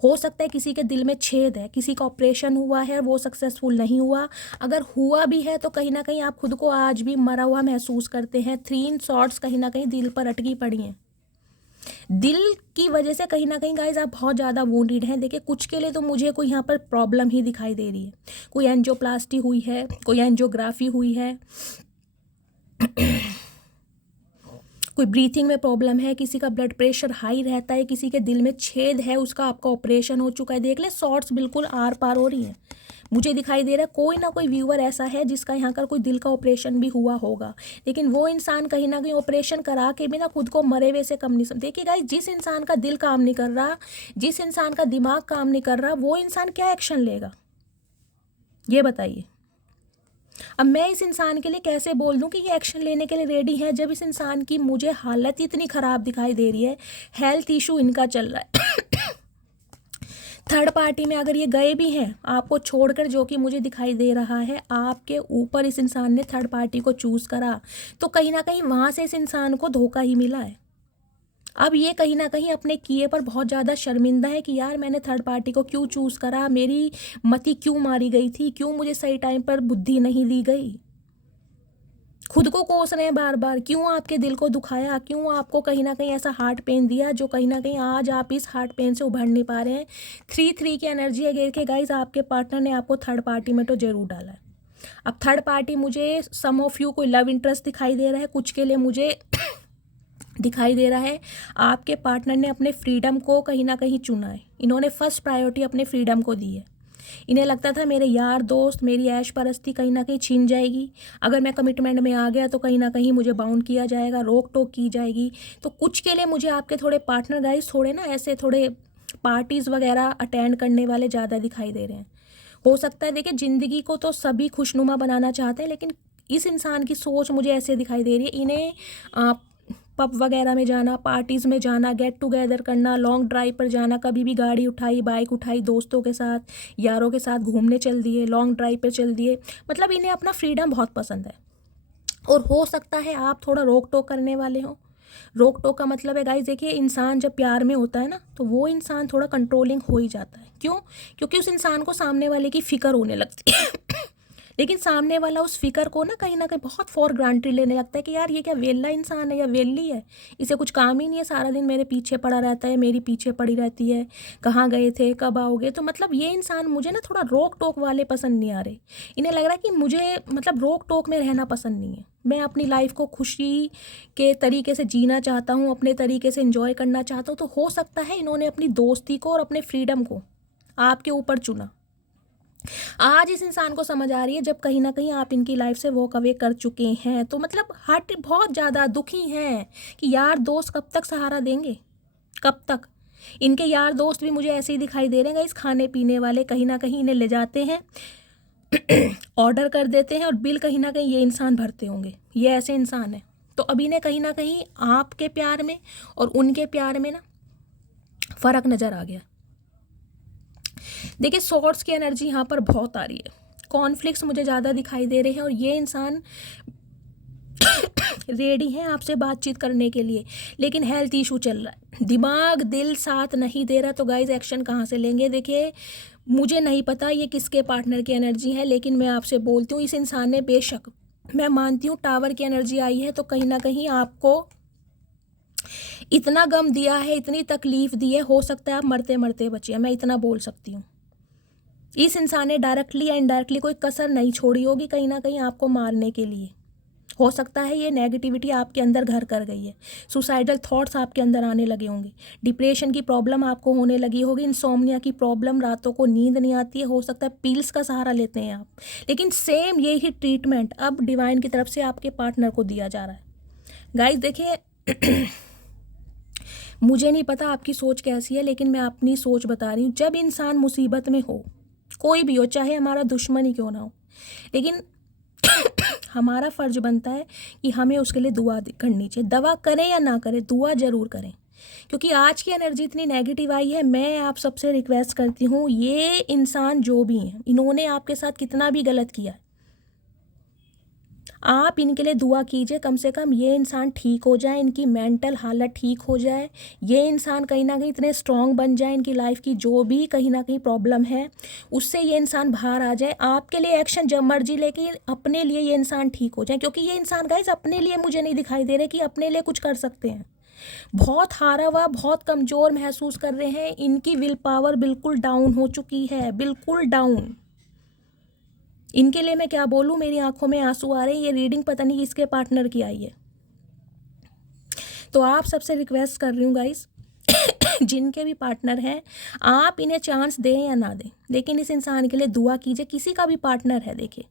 हो सकता है किसी के दिल में छेद है, किसी का ऑपरेशन हुआ है वो सक्सेसफुल नहीं हुआ, अगर हुआ भी है तो कहीं ना कहीं आप खुद को आज भी मरा हुआ महसूस करते हैं। 3 शॉट्स कहीं ना कहीं दिल पर अटकी पड़ी हैं, दिल की वजह से कहीं ना कहीं गाइज आप बहुत ज़्यादा वोंडेड हैं। देखिए कुछ के लिए तो मुझे कोई यहाँ पर प्रॉब्लम ही दिखाई दे रही है, कोई एंजियोप्लास्टी हुई है, कोई एंजियोग्राफी हुई है, कोई ब्रीथिंग में प्रॉब्लम है, किसी का ब्लड प्रेशर हाई रहता है, किसी के दिल में छेद है, उसका आपका ऑपरेशन हो चुका है। देख ले शॉर्ट्स बिल्कुल आर पार हो रही हैं, मुझे दिखाई दे रहा है कोई ना कोई व्यूअर ऐसा है जिसका यहाँ का कोई दिल का ऑपरेशन भी हुआ होगा, लेकिन वो इंसान कहीं ना कहीं ऑपरेशन करा के भी ना खुद को मरे हुए से कम नहीं समझ। देखिए गाइस, जिस इंसान का दिल काम नहीं कर रहा, जिस इंसान का दिमाग काम नहीं कर रहा, वो इंसान क्या एक्शन लेगा ये बताइए। अब मैं इस इंसान के लिए कैसे बोल दूं कि ये एक्शन लेने के लिए रेडी है, जब इस इंसान की मुझे हालत इतनी ख़राब दिखाई दे रही है, हेल्थ इशू इनका चल रहा है। थर्ड पार्टी में अगर ये गए भी हैं आपको छोड़कर, जो कि मुझे दिखाई दे रहा है आपके ऊपर इस इंसान ने थर्ड पार्टी को चूज़ करा, तो कहीं ना कहीं वहाँ से इस इंसान को धोखा ही मिला है। अब ये कहीं ना कहीं अपने किए पर बहुत ज़्यादा शर्मिंदा है कि यार मैंने थर्ड पार्टी को क्यों चूज़ करा, मेरी मति क्यों मारी गई थी, क्यों मुझे सही टाइम पर बुद्धि नहीं दी गई। खुद को कोस रहे हैं बार बार, क्यों आपके दिल को दुखाया, क्यों आपको कहीं ना कहीं ऐसा हार्ट पेन दिया जो कहीं ना कहीं आज आप इस हार्ट पेन से उभर नहीं पा रहे हैं। 3 की एनर्जी है के गाइज, आपके पार्टनर ने आपको थर्ड पार्टी में तो जरूर डाला है। अब थर्ड पार्टी मुझे सम ऑफ यू कोई लव इंटरेस्ट दिखाई दे रहा है, कुछ के लिए मुझे दिखाई दे रहा है आपके पार्टनर ने अपने फ्रीडम को कहीं ना कहीं चुना है। इन्होंने फर्स्ट प्रायोरिटी अपने फ्रीडम को दी है। इन्हें लगता था मेरे यार दोस्त, मेरी ऐश परस्ती कहीं ना कहीं छीन जाएगी, अगर मैं कमिटमेंट में आ गया तो कहीं ना कहीं मुझे बाउंड किया जाएगा, रोक टोक की जाएगी। तो कुछ के लिए मुझे आपके थोड़े पार्टनर गाइस थोड़े ना ऐसे थोड़े पार्टीज़ वगैरह अटेंड करने वाले ज़्यादा दिखाई दे रहे हैं। हो सकता है देखिए, ज़िंदगी को तो सभी खुशनुमा बनाना चाहते हैं, लेकिन इस इंसान की सोच मुझे ऐसे दिखाई दे रही है, इन्हें पब वगैरह में जाना, पार्टीज़ में जाना, गेट टुगेदर करना, लॉन्ग ड्राइव पर जाना, कभी भी गाड़ी उठाई, बाइक उठाई, दोस्तों के साथ, यारों के साथ घूमने चल दिए, लॉन्ग ड्राइव पर चल दिए। मतलब इन्हें अपना फ्रीडम बहुत पसंद है। और हो सकता है आप थोड़ा रोक टोक करने वाले हो। रोक टोक का मतलब है गाइस, देखिए इंसान जब प्यार में होता है ना, तो वो इंसान थोड़ा कंट्रोलिंग हो ही जाता है। क्यों? क्योंकि उस इंसान को सामने वाले की फ़िक्र होने लगती है। लेकिन सामने वाला उस फिक्र को ना कहीं बहुत फॉर ग्रांटेड लेने लगता है कि यार ये क्या वेला इंसान है या वेली है, इसे कुछ काम ही नहीं है, सारा दिन मेरे पीछे पड़ा रहता है, मेरी पीछे पड़ी रहती है, कहाँ गए थे, कब आओगे। तो मतलब ये इंसान मुझे ना थोड़ा रोक टोक वाले पसंद नहीं आ रहे। इन्हें लग रहा है कि मुझे मतलब रोक टोक में रहना पसंद नहीं है, मैं अपनी लाइफ को खुशी के तरीके से जीना चाहता हूँ, अपने तरीके से एंजॉय करना चाहता हूँ। तो हो सकता है इन्होंने अपनी दोस्ती को और अपने फ्रीडम को आपके ऊपर चुना। आज इस इंसान को समझ आ रही है, जब कहीं ना कहीं आप इनकी लाइफ से वॉक अवे कर चुके हैं, तो मतलब हट बहुत ज़्यादा दुखी हैं कि यार दोस्त कब तक सहारा देंगे, कब तक। इनके यार दोस्त भी मुझे ऐसे ही दिखाई दे रहे हैं इस खाने पीने वाले, कहीं ना कहीं इन्हें ले जाते हैं, ऑर्डर कर देते हैं और बिल कहीं ना कहीं ये इंसान भरते होंगे, ये ऐसे इंसान है। तो अब इन्हें कहीं ना कहीं आपके प्यार में और उनके प्यार में ना फ़र्क नज़र आ गया। देखिए सॉर्ड्स की एनर्जी यहाँ पर बहुत आ रही है, कॉन्फ्लिक्ट्स मुझे ज़्यादा दिखाई दे रहे हैं और ये इंसान रेडी हैं आपसे बातचीत करने के लिए, लेकिन हेल्थ इशू चल रहा है, दिमाग दिल साथ नहीं दे रहा। तो गाइज एक्शन कहाँ से लेंगे? देखिए मुझे नहीं पता ये किसके पार्टनर की एनर्जी है, लेकिन मैं आपसे बोलती हूँ इस इंसान ने बेशक, मैं मानती हूँ टावर की एनर्जी आई है तो कहीं ना कहीं आपको इतना गम दिया है, इतनी तकलीफ दी है, हो सकता है आप मरते मरते बचिए, मैं इतना बोल सकती हूँ। इस इंसान ने डायरेक्टली या इनडायरेक्टली कोई कसर नहीं छोड़ी होगी कहीं ना कहीं आपको मारने के लिए। हो सकता है ये नेगेटिविटी आपके अंदर घर कर गई है, सुसाइडल थॉट्स आपके अंदर आने लगे होंगे, डिप्रेशन की प्रॉब्लम आपको होने लगी होगी, इंसोम्निया की प्रॉब्लम, रातों को नींद नहीं आती है, हो सकता है पिल्स का सहारा लेते हैं आप, लेकिन सेम यही ट्रीटमेंट अब डिवाइन की तरफ से आपके पार्टनर को दिया जा रहा है। गाइस देखिए मुझे नहीं पता आपकी सोच कैसी है, लेकिन मैं अपनी सोच बता रही हूँ। जब इंसान मुसीबत में हो, कोई भी हो, चाहे हमारा दुश्मन ही क्यों ना हो, लेकिन हमारा फ़र्ज बनता है कि हमें उसके लिए दुआ करनी चाहिए। दवा करें या ना करें, दुआ ज़रूर करें, क्योंकि आज की एनर्जी इतनी नेगेटिव आई है। मैं आप सबसे रिक्वेस्ट करती हूँ, ये इंसान जो भी हैं, इन्होंने आपके साथ कितना भी गलत किया है, आप इनके लिए दुआ कीजिए, कम से कम ये इंसान ठीक हो जाए, इनकी मेंटल हालत ठीक हो जाए, ये इंसान कहीं ना कहीं इतने स्ट्रॉन्ग बन जाए, इनकी लाइफ की जो भी कहीं ना कहीं प्रॉब्लम है उससे ये इंसान बाहर आ जाए। आपके लिए एक्शन जब मर्जी, लेकिन अपने लिए ये इंसान ठीक हो जाए, क्योंकि ये इंसान गाइस अपने लिए मुझे नहीं दिखाई दे रहे कि अपने लिए कुछ कर सकते हैं। बहुत हारा हुआ, बहुत कमज़ोर महसूस कर रहे हैं, इनकी विल पावर बिल्कुल डाउन हो चुकी है, बिल्कुल डाउन। इनके लिए मैं क्या बोलूँ, मेरी आंखों में आंसू आ रहे हैं। ये रीडिंग पता नहीं किसके पार्टनर की आई है। तो आप सबसे रिक्वेस्ट कर रही हूँ गाइस जिनके भी पार्टनर हैं, आप इन्हें चांस दें या ना दें, लेकिन इस इंसान के लिए दुआ कीजिए। किसी का भी पार्टनर है, देखिए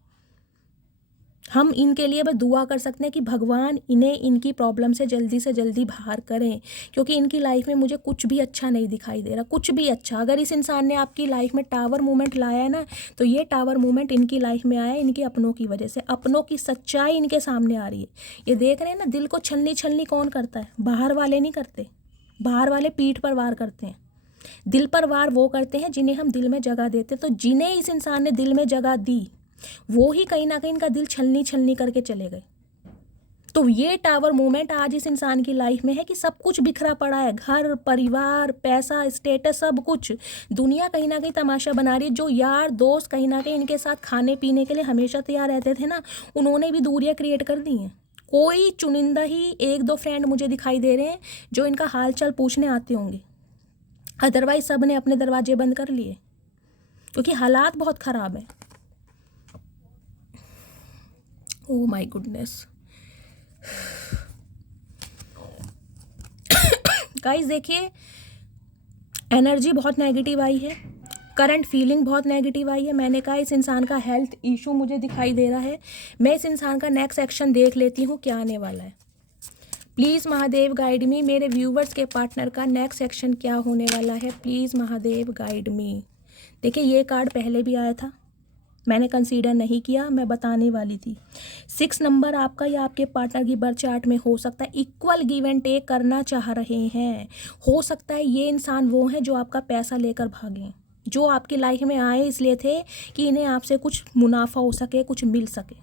हम इनके लिए बस दुआ कर सकते हैं कि भगवान इन्हें इनकी प्रॉब्लम से जल्दी बाहर करें, क्योंकि इनकी लाइफ में मुझे कुछ भी अच्छा नहीं दिखाई दे रहा, कुछ भी अच्छा। अगर इस इंसान ने आपकी लाइफ में टावर मूवमेंट लाया है ना, तो ये टावर मूवमेंट इनकी लाइफ में आया है इनके अपनों की वजह से। अपनों की सच्चाई इनके सामने आ रही है, ये देख रहे हैं ना। दिल को छलनी कौन करता है? बाहर वाले नहीं करते, बाहर वाले पीठ पर वार करते हैं, दिल पर वार वो करते हैं जिन्हें हम दिल में जगह देते। तो जिन्हें इस इंसान ने दिल में जगह दी, वो ही कहीं ना कहीं इनका दिल छलनी करके चले गए। तो ये टावर मूवमेंट आज इस इंसान की लाइफ में है कि सब कुछ बिखरा पड़ा है, घर परिवार पैसा स्टेटस सब कुछ। दुनिया कहीं ना कहीं तमाशा बना रही है। जो यार दोस्त कहीं ना कहीं इनके साथ खाने पीने के लिए हमेशा तैयार रहते थे ना, उन्होंने भी दूरियां क्रिएट कर दी हैं। कोई चुनिंदा ही एक दो फ्रेंड मुझे दिखाई दे रहे हैं जो इनका हाल चाल पूछने आते होंगे, अदरवाइज सब ने अपने दरवाजे बंद कर लिए, क्योंकि हालात बहुत ख़राब हैं। ओह माय गुडनेस गाइस, देखिए एनर्जी बहुत नेगेटिव आई है, करंट फीलिंग बहुत नेगेटिव आई है। मैंने कहा इस इंसान का हेल्थ इशू मुझे दिखाई दे रहा है। मैं इस इंसान का नेक्स्ट एक्शन देख लेती हूँ क्या आने वाला है। प्लीज़ महादेव गाइड मी, मेरे व्यूवर्स के पार्टनर का नेक्स्ट एक्शन क्या होने वाला है, प्लीज़ महादेव गाइड मी। देखिए ये कार्ड पहले भी आया था, मैंने कंसीडर नहीं किया, मैं बताने वाली थी। 6 नंबर आपका या आपके पार्टनर की बर्थ चार्ट में हो सकता है इक्वल गिव एंड टेक करना चाह रहे हैं। हो सकता है ये इंसान वो हैं जो आपका पैसा लेकर भागें, जो आपकी लाइफ में आए इसलिए थे कि इन्हें आपसे कुछ मुनाफा हो सके, कुछ मिल सके,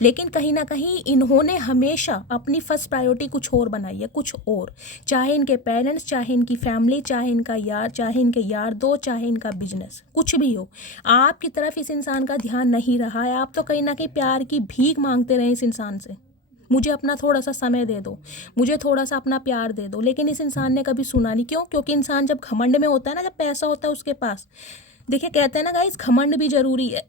लेकिन कहीं ना कहीं इन्होंने हमेशा अपनी फर्स्ट प्रायोरिटी कुछ और बनाई है, कुछ और। चाहे इनके पेरेंट्स, चाहे इनकी फैमिली, चाहे इनका यार, चाहे इनके यार दो, चाहे इनका बिजनेस, कुछ भी हो, आपकी तरफ इस इंसान का ध्यान नहीं रहा है। आप तो कहीं ना कहीं प्यार की भीख मांगते रहे इस इंसान से, मुझे अपना थोड़ा सा समय दे दो, मुझे थोड़ा सा अपना प्यार दे दो, लेकिन इस इंसान ने कभी सुना नहीं। क्यों? क्योंकि इंसान जब घमंड में होता है ना, जब पैसा होता है उसके पास, देखिए कहते हैं ना गाइस, घमंड भी ज़रूरी है,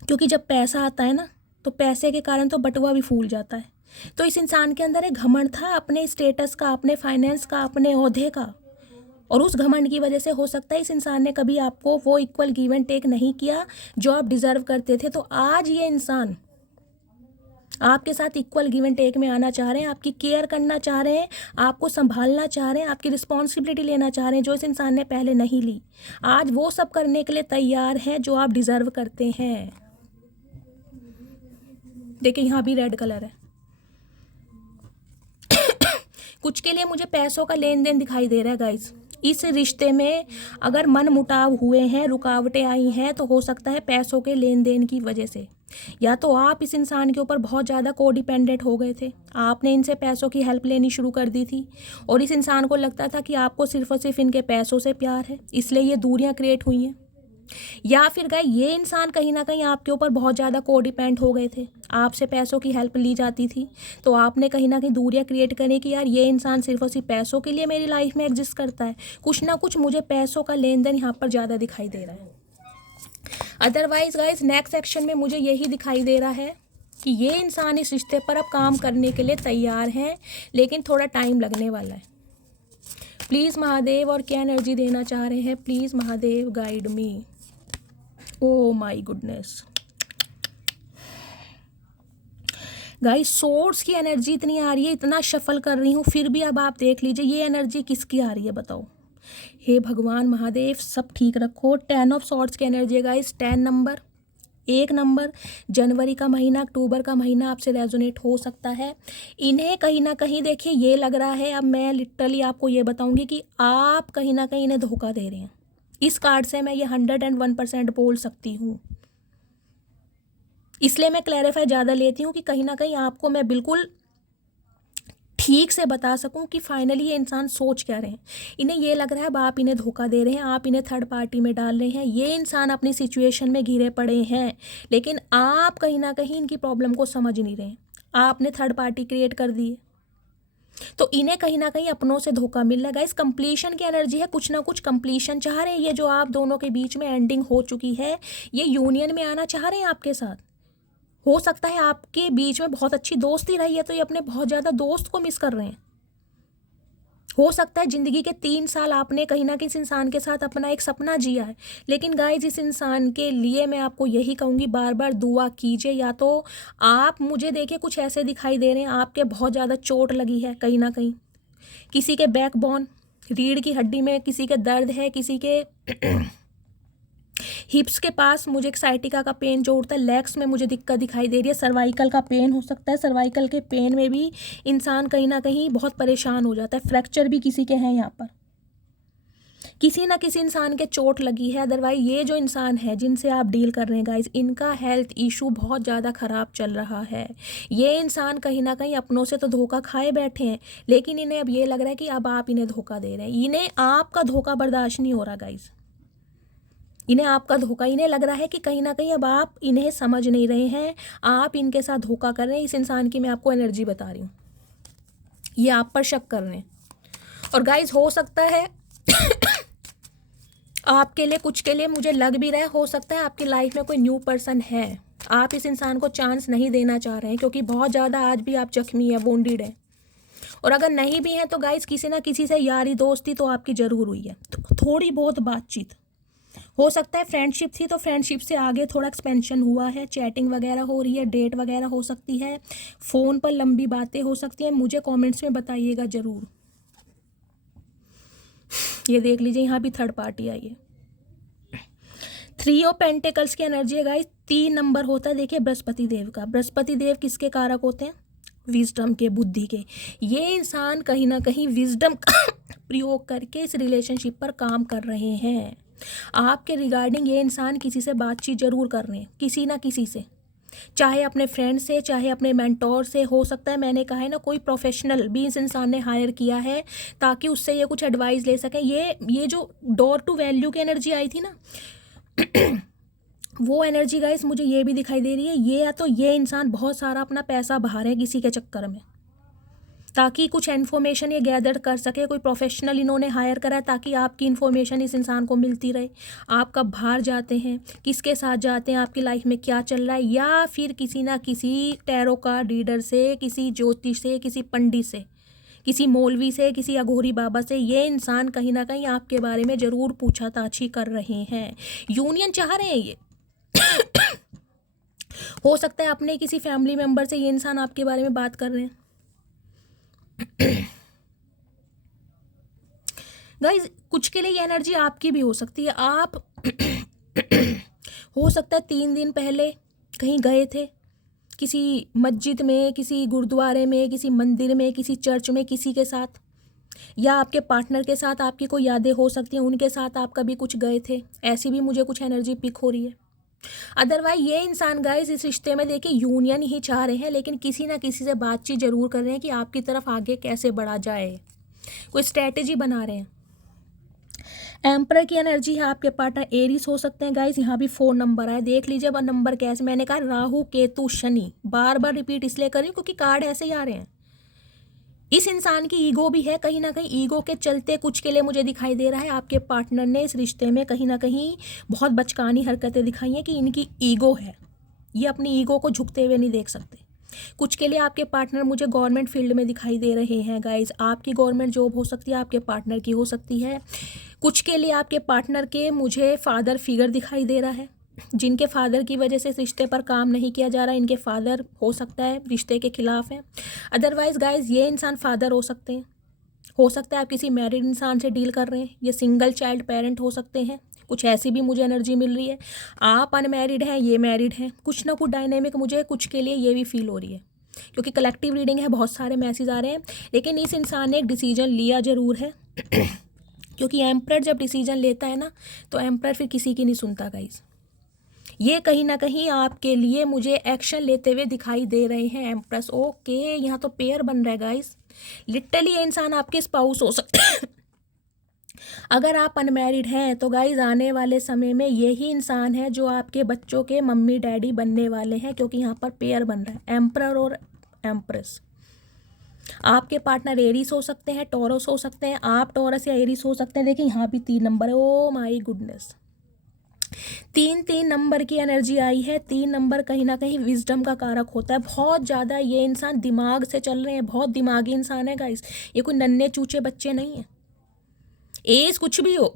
क्योंकि जब पैसा आता है ना तो पैसे के कारण तो बटुआ भी फूल जाता है। तो इस इंसान के अंदर एक घमंड था अपने स्टेटस का, अपने फाइनेंस का, अपने ओहदे का, और उस घमंड की वजह से हो सकता है इस इंसान ने कभी आपको वो इक्वल गिव एंड टेक नहीं किया जो आप डिज़र्व करते थे। तो आज ये इंसान आपके साथ इक्वल गिव एंड टेक में आना चाह रहे हैं, आपकी केयर करना चाह रहे हैं, आपको संभालना चाह रहे हैं, आपकी रिस्पॉन्सिबिलिटी लेना चाह रहे हैं जो इस इंसान ने पहले नहीं ली। आज वो सब करने के लिए तैयार हैं जो आप डिज़र्व करते हैं। देखिए यहाँ भी रेड कलर है। कुछ के लिए मुझे पैसों का लेन देन दिखाई दे रहा है गाइस, इस रिश्ते में अगर मन मुटाव हुए हैं, रुकावटें आई हैं, तो हो सकता है पैसों के लेन देन की वजह से। या तो आप इस इंसान के ऊपर बहुत ज़्यादा कोडिपेंडेंट हो गए थे, आपने इनसे पैसों की हेल्प लेनी शुरू कर दी थी और इस इंसान को लगता था कि आपको सिर्फ और सिर्फ इनके पैसों से प्यार है, इसलिए ये दूरियां क्रिएट हुई हैं। या फिर गाय ये इंसान कहीं ना कहीं आपके ऊपर बहुत ज़्यादा कोडिपेंडेंट हो गए थे, आपसे पैसों की हेल्प ली जाती थी, तो आपने कहीं ना कहीं दूरियां क्रिएट करी कि यार ये इंसान सिर्फ और सिर्फ पैसों के लिए मेरी लाइफ में एग्जिस्ट करता है, कुछ ना कुछ मुझे पैसों का लेन देन यहाँ पर ज़्यादा दिखाई दे रहा है। अदरवाइज गाइज नेक्स्ट सेक्शन में मुझे यही दिखाई दे रहा है कि ये इंसान इस रिश्ते पर अब काम करने के लिए तैयार हैं, लेकिन थोड़ा टाइम लगने वाला है। प्लीज़ महादेव और क्या एनर्जी देना चाह रहे हैं, please Mahadev guide me. Oh my goodness guys, source की एनर्जी इतनी आ रही है, इतना शफल कर रही हूँ, फिर भी अब आप देख लीजिए ये एनर्जी किसकी आ रही है बताओ। हे भगवान महादेव सब ठीक रखो। 10 ऑफ सॉर्ड्स की एनर्जी है गाइस, 10 नंबर, 1 नंबर, जनवरी का महीना, अक्टूबर का महीना आपसे रेजोनेट हो सकता है। इन्हें कहीं ना कहीं देखिए ये लग रहा है, अब मैं लिटरली आपको ये बताऊंगी कि आप कहीं ना कहीं इन्हें धोखा दे रहे हैं। इस कार्ड से मैं ये 101% बोल सकती हूँ, इसलिए मैं क्लैरिफाई ज़्यादा लेती हूँ कि कहीं ना कहीं आपको मैं बिल्कुल ठीक से बता सकूं कि फाइनली ये इंसान सोच क्या रहे हैं। इन्हें ये लग रहा है अब आप इन्हें धोखा दे रहे हैं, आप इन्हें थर्ड पार्टी में डाल रहे हैं, ये इंसान अपनी सिचुएशन में घिरे पड़े हैं, लेकिन आप कहीं ना कहीं इनकी प्रॉब्लम को समझ नहीं रहे हैं, आपने थर्ड पार्टी क्रिएट कर दी है, तो इन्हें कहीं ना कहीं अपनों से धोखा मिल रहा है। गाइस कंप्लीशन की एनर्जी है, कुछ ना कुछ कंप्लीशन चाह रहे हैं, ये जो आप दोनों के बीच में एंडिंग हो चुकी है, ये यूनियन में आना चाह रहे हैं आपके साथ। हो सकता है आपके बीच में बहुत अच्छी दोस्ती रही है, तो ये अपने बहुत ज़्यादा दोस्त को मिस कर रहे हैं। हो सकता है ज़िंदगी के 3 साल आपने कहीं ना कहीं इस इंसान के साथ अपना एक सपना जिया है, लेकिन गाइस इस इंसान के लिए मैं आपको यही कहूँगी, बार बार दुआ कीजिए। या तो आप मुझे देखिए कुछ ऐसे दिखाई दे रहे हैं, आपके बहुत ज़्यादा चोट लगी है कहीं ना कहीं, किसी के बैकबोन रीढ़ की हड्डी में किसी के दर्द है, किसी के हिप्स के पास मुझे एक साइटिका का पेन जो उठता है, लेग्स में मुझे दिक्कत दिखाई दे रही है, सर्वाइकल का पेन हो सकता है, सर्वाइकल के पेन में भी इंसान कहीं ना कहीं बहुत परेशान हो जाता है, फ्रैक्चर भी किसी के हैं, यहाँ पर किसी ना किसी इंसान के चोट लगी है। अदरवाइज ये जो इंसान है जिनसे आप डील कर रहे हैं गाइज, इनका हेल्थ इशू बहुत ज़्यादा ख़राब चल रहा है। ये इंसान कहीं ना कहीं अपनों से तो धोखा खाए बैठे हैं, लेकिन इन्हें अब ये लग रहा है कि अब आप इन्हें धोखा दे रहे हैं, इन्हें आपका धोखा बर्दाश्त नहीं हो रहा गाइज, इन्हें आपका धोखा, इन्हें लग रहा है कि कहीं ना कहीं अब आप इन्हें समझ नहीं रहे हैं, आप इनके साथ धोखा कर रहे हैं। इस इंसान की मैं आपको एनर्जी बता रही हूँ, ये आप पर शक कर रहे हैं। और गाइज हो सकता है आपके लिए, कुछ के लिए मुझे लग भी रहा है, हो सकता है आपकी लाइफ में कोई न्यू पर्सन है, आप इस इंसान को चांस नहीं देना चाह रहे हैं, क्योंकि बहुत ज़्यादा आज भी आप जख्मी है, वोंडेड है। और अगर नहीं भी हैं तो गाइज किसी ना किसी से यारी दोस्ती तो आपकी ज़रूर हुई है, थोड़ी बहुत बातचीत हो सकता है, फ्रेंडशिप थी तो फ्रेंडशिप से आगे थोड़ा एक्सपेंशन हुआ है, चैटिंग वगैरह हो रही है, डेट वगैरह हो सकती है, फ़ोन पर लंबी बातें हो सकती हैं, मुझे कमेंट्स में बताइएगा ज़रूर। ये देख लीजिए यहाँ भी थर्ड पार्टी आई है। 3 ऑफ पेंटिकल्स की एनर्जी है गाइस, 3 नंबर होता है, देखिए बृहस्पति देव का। बृहस्पति देव किसके कारक होते हैं? विजडम के, बुद्धि के। ये इंसान कहीं ना कहीं विजडम का प्रयोग करके इस रिलेशनशिप पर काम कर रहे हैं। आपके रिगार्डिंग ये इंसान किसी से बातचीत जरूर कर रहे हैं, किसी ना किसी से, चाहे अपने फ्रेंड से, चाहे अपने मेंटोर से, हो सकता है मैंने कहा है ना कोई प्रोफेशनल भी इस इंसान ने हायर किया है ताकि उससे ये कुछ एडवाइस ले सकें। ये जो डोर टू वैल्यू की एनर्जी आई थी ना वो एनर्जी गाइस मुझे ये भी दिखाई दे रही है, ये या तो ये इंसान बहुत सारा अपना पैसा बहा रहे हैं किसी के चक्कर में ताकि कुछ इन्फॉर्मेशन ये गैदर कर सके, कोई प्रोफेशनल इन्होंने हायर करा है ताकि आपकी इन्फॉर्मेशन इस इंसान को मिलती रहे, आप कब बाहर जाते हैं, किसके साथ जाते हैं, आपकी लाइफ में क्या चल रहा है, या फिर किसी ना किसी टैरो कार्ड रीडर से, किसी ज्योतिष से, किसी पंडित से, किसी मौलवी से, किसी अघोरी बाबा से ये इंसान कहीं ना कहीं आपके बारे में ज़रूर पूछताछी कर रहे हैं, यूनियन चाह रहे हैं ये हो सकता है अपने किसी फैमिली मेम्बर से ये इंसान आपके बारे में बात कर रहे हैं। गाइज कुछ के लिए ये एनर्जी आपकी भी हो सकती है, आप हो सकता है 3 दिन पहले कहीं गए थे, किसी मस्जिद में, किसी गुरुद्वारे में, किसी मंदिर में, किसी चर्च में, किसी के साथ या आपके पार्टनर के साथ आपकी कोई यादें हो सकती हैं, उनके साथ आप कभी कुछ गए थे, ऐसी भी मुझे कुछ एनर्जी पिक हो रही है। अदरवाइज ये इंसान गाइस इस रिश्ते में देखिए यूनियन ही चाह रहे हैं, लेकिन किसी ना किसी से बातचीत जरूर कर रहे हैं कि आपकी तरफ आगे कैसे बढ़ा जाए, कोई स्ट्रैटेजी बना रहे हैं। एम्पर की एनर्जी है, आपके पार्टनर एरीज हो सकते हैं गाइस। यहाँ भी 4 नंबर आए, देख लीजिए अब नंबर कैसे, मैंने कहा राहु केतु शनि, बार बार रिपीट इसलिए कर रही हूँ क्योंकि कार्ड ऐसे ही आ रहे हैं। इस इंसान की ईगो भी है, कहीं ना कहीं ईगो के चलते कुछ के लिए मुझे दिखाई दे रहा है आपके पार्टनर ने इस रिश्ते में कहीं ना कहीं बहुत बचकानी हरकतें दिखाई हैं कि इनकी ईगो है, ये अपनी ईगो को झुकते हुए नहीं देख सकते। कुछ के लिए आपके पार्टनर मुझे गवर्नमेंट फील्ड में दिखाई दे रहे हैं गाइज, आपकी गवर्नमेंट जॉब हो सकती है, आपके पार्टनर की हो सकती है। कुछ के लिए आपके पार्टनर के मुझे फादर फिगर दिखाई दे रहा है, जिनके फादर की वजह से इस रिश्ते पर काम नहीं किया जा रहा, इनके फादर हो सकता है रिश्ते के खिलाफ हैं। अदरवाइज गाइज ये इंसान फादर हो सकते हैं, हो सकता है आप किसी मैरिड इंसान से डील कर रहे हैं, ये सिंगल चाइल्ड पेरेंट हो सकते हैं, कुछ ऐसी भी मुझे एनर्जी मिल रही है। आप अनमैरिड हैं, ये मैरिड हैं, कुछ ना कुछ डायनेमिक मुझे कुछ के लिए ये भी फील हो रही है, क्योंकि कलेक्टिव रीडिंग है, बहुत सारे मैसेज आ रहे हैं। लेकिन इस इंसान ने एक डिसीजन लिया ज़रूर है क्योंकि एम्परर जब डिसीजन लेता है ना तो एम्परर फिर किसी की नहीं सुनता गाइज। ये कहीं ना कहीं आपके लिए मुझे एक्शन लेते हुए दिखाई दे रहे हैं एम्प्रेस। ओके, यहाँ तो पेयर बन रहा है गाइज, लिटरली ये इंसान आपके स्पाउस हो सकते हैं। अगर आप अनमैरिड हैं तो गाइज आने वाले समय में यही इंसान है जो आपके बच्चों के मम्मी डैडी बनने वाले हैं, क्योंकि यहाँ पर पेयर बन रहा है एम्परर और एम्प्रेस। आपके पार्टनर एरीज हो सकते हैं, टॉरस हो सकते हैं, आप टॉरस या एरीज हो सकते हैं। देखिए यहाँ भी 3 नंबर है, ओ माय गुडनेस, 3 नंबर की एनर्जी आई है। 3 नंबर कहीं ना कहीं विजडम का कारक होता है, बहुत ज़्यादा ये इंसान दिमाग से चल रहे हैं, बहुत दिमागी इंसान है गाइस, ये कोई नन्हे चूचे बच्चे नहीं हैं। एज कुछ भी हो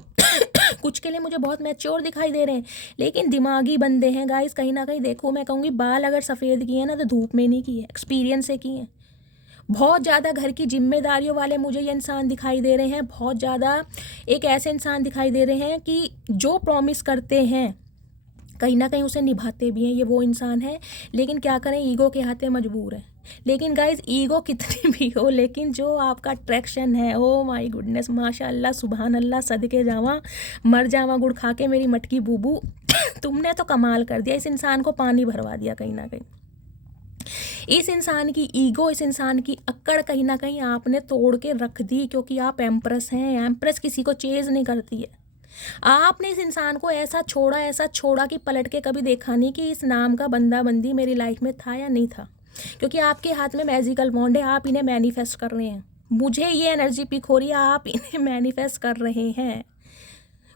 कुछ के लिए मुझे बहुत मैच्योर दिखाई दे रहे हैं, लेकिन दिमागी बंदे हैं गाइस। कहीं ना कहीं देखो, मैं कहूँगी बाल अगर सफ़ेद किए हैं ना तो धूप में नहीं किए, एक्सपीरियंस से किए हैं। बहुत ज़्यादा घर की जिम्मेदारियों वाले मुझे ये इंसान दिखाई दे रहे हैं, बहुत ज़्यादा एक ऐसे इंसान दिखाई दे रहे हैं कि जो प्रॉमिस करते हैं कहीं ना कहीं उसे निभाते भी हैं, ये वो इंसान है। लेकिन क्या करें, ईगो के हाथे मजबूर है। लेकिन गाइज ईगो कितनी भी हो, लेकिन जो आपका अट्रैक्शन है, ओ माय गुडनेस, माशाल्लाह, सुभान अल्लाह, सदके जावा, मर जावा गुड़ खा के मेरी मटकी बूबू तुमने तो कमाल कर दिया, इस इंसान को पानी भरवा दिया कहीं ना कहीं। इस इंसान की ईगो, इस इंसान की अक्कड़ कहीं ना कहीं आपने तोड़ के रख दी, क्योंकि आप एम्प्रेस हैं। एम्प्रेस किसी को चेज नहीं करती है। आपने इस इंसान को ऐसा छोड़ा कि पलट के कभी देखा नहीं कि इस नाम का बंदा बंदी मेरी लाइफ में था या नहीं था, क्योंकि आपके हाथ में मैजिकल वॉन्ड है, आप इन्हें मैनिफेस्ट कर रहे हैं। मुझे ये एनर्जी पिक हो रही है, आप इन्हें मैनिफेस्ट कर रहे हैं।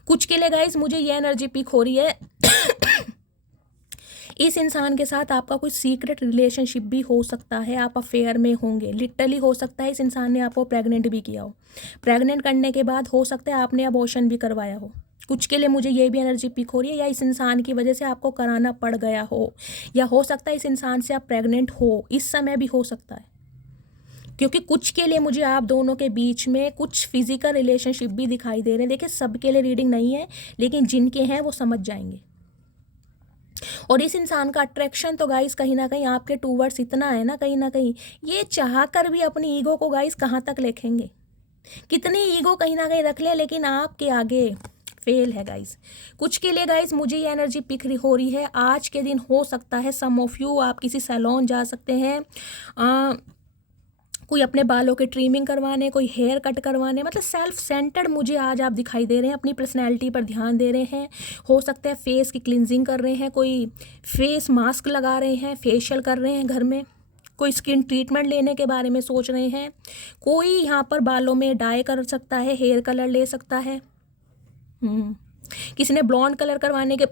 कुछ के लिए गाइस मुझे ये एनर्जी पिक हो रही है इस इंसान के साथ आपका कोई सीक्रेट रिलेशनशिप भी हो सकता है, आप अफेयर में होंगे। लिटरली हो सकता है इस इंसान ने आपको प्रेग्नेंट भी किया हो, प्रेग्नेंट करने के बाद हो सकता है आपने अबॉर्शन भी करवाया हो। कुछ के लिए मुझे ये भी एनर्जी पिक हो रही है, या इस इंसान की वजह से आपको कराना पड़ गया हो, या हो सकता है इस इंसान से आप प्रेग्नेंट हो, इस समय भी हो सकता है। क्योंकि कुछ के लिए मुझे आप दोनों के बीच में कुछ फिजिकल रिलेशनशिप भी दिखाई दे रहे हैं। देखिए सबके लिए रीडिंग नहीं है, लेकिन जिनके हैं वो समझ जाएंगे। और इस इंसान का अट्रैक्शन तो गाइस कहीं ना कहीं आपके टूवर्ड्स इतना है ना, कहीं ना कहीं ये चाह कर भी अपनी ईगो को गाइस कहाँ तक रखेंगे, कितनी ईगो कहीं ना कहीं रख ले, लेकिन आपके आगे फेल है गाइस। कुछ के लिए गाइस मुझे ये एनर्जी पिक हो रही है, आज के दिन हो सकता है सम ऑफ यू आप किसी सैलून जा सकते हैं, कोई अपने बालों के ट्रिमिंग करवाने, कोई हेयर कट करवाने, मतलब सेल्फ सेंटर्ड मुझे आज आप दिखाई दे रहे हैं, अपनी पर्सनैलिटी पर ध्यान दे रहे हैं। हो सकता है फेस की क्लिनजिंग कर रहे हैं, कोई फेस मास्क लगा रहे हैं, फेशियल कर रहे हैं घर में, कोई स्किन ट्रीटमेंट लेने के बारे में सोच रहे हैं, कोई यहाँ पर बालों में डाई कर सकता है, हेयर कलर ले सकता है, किसी ने ब्लॉन्ड कलर करवाने के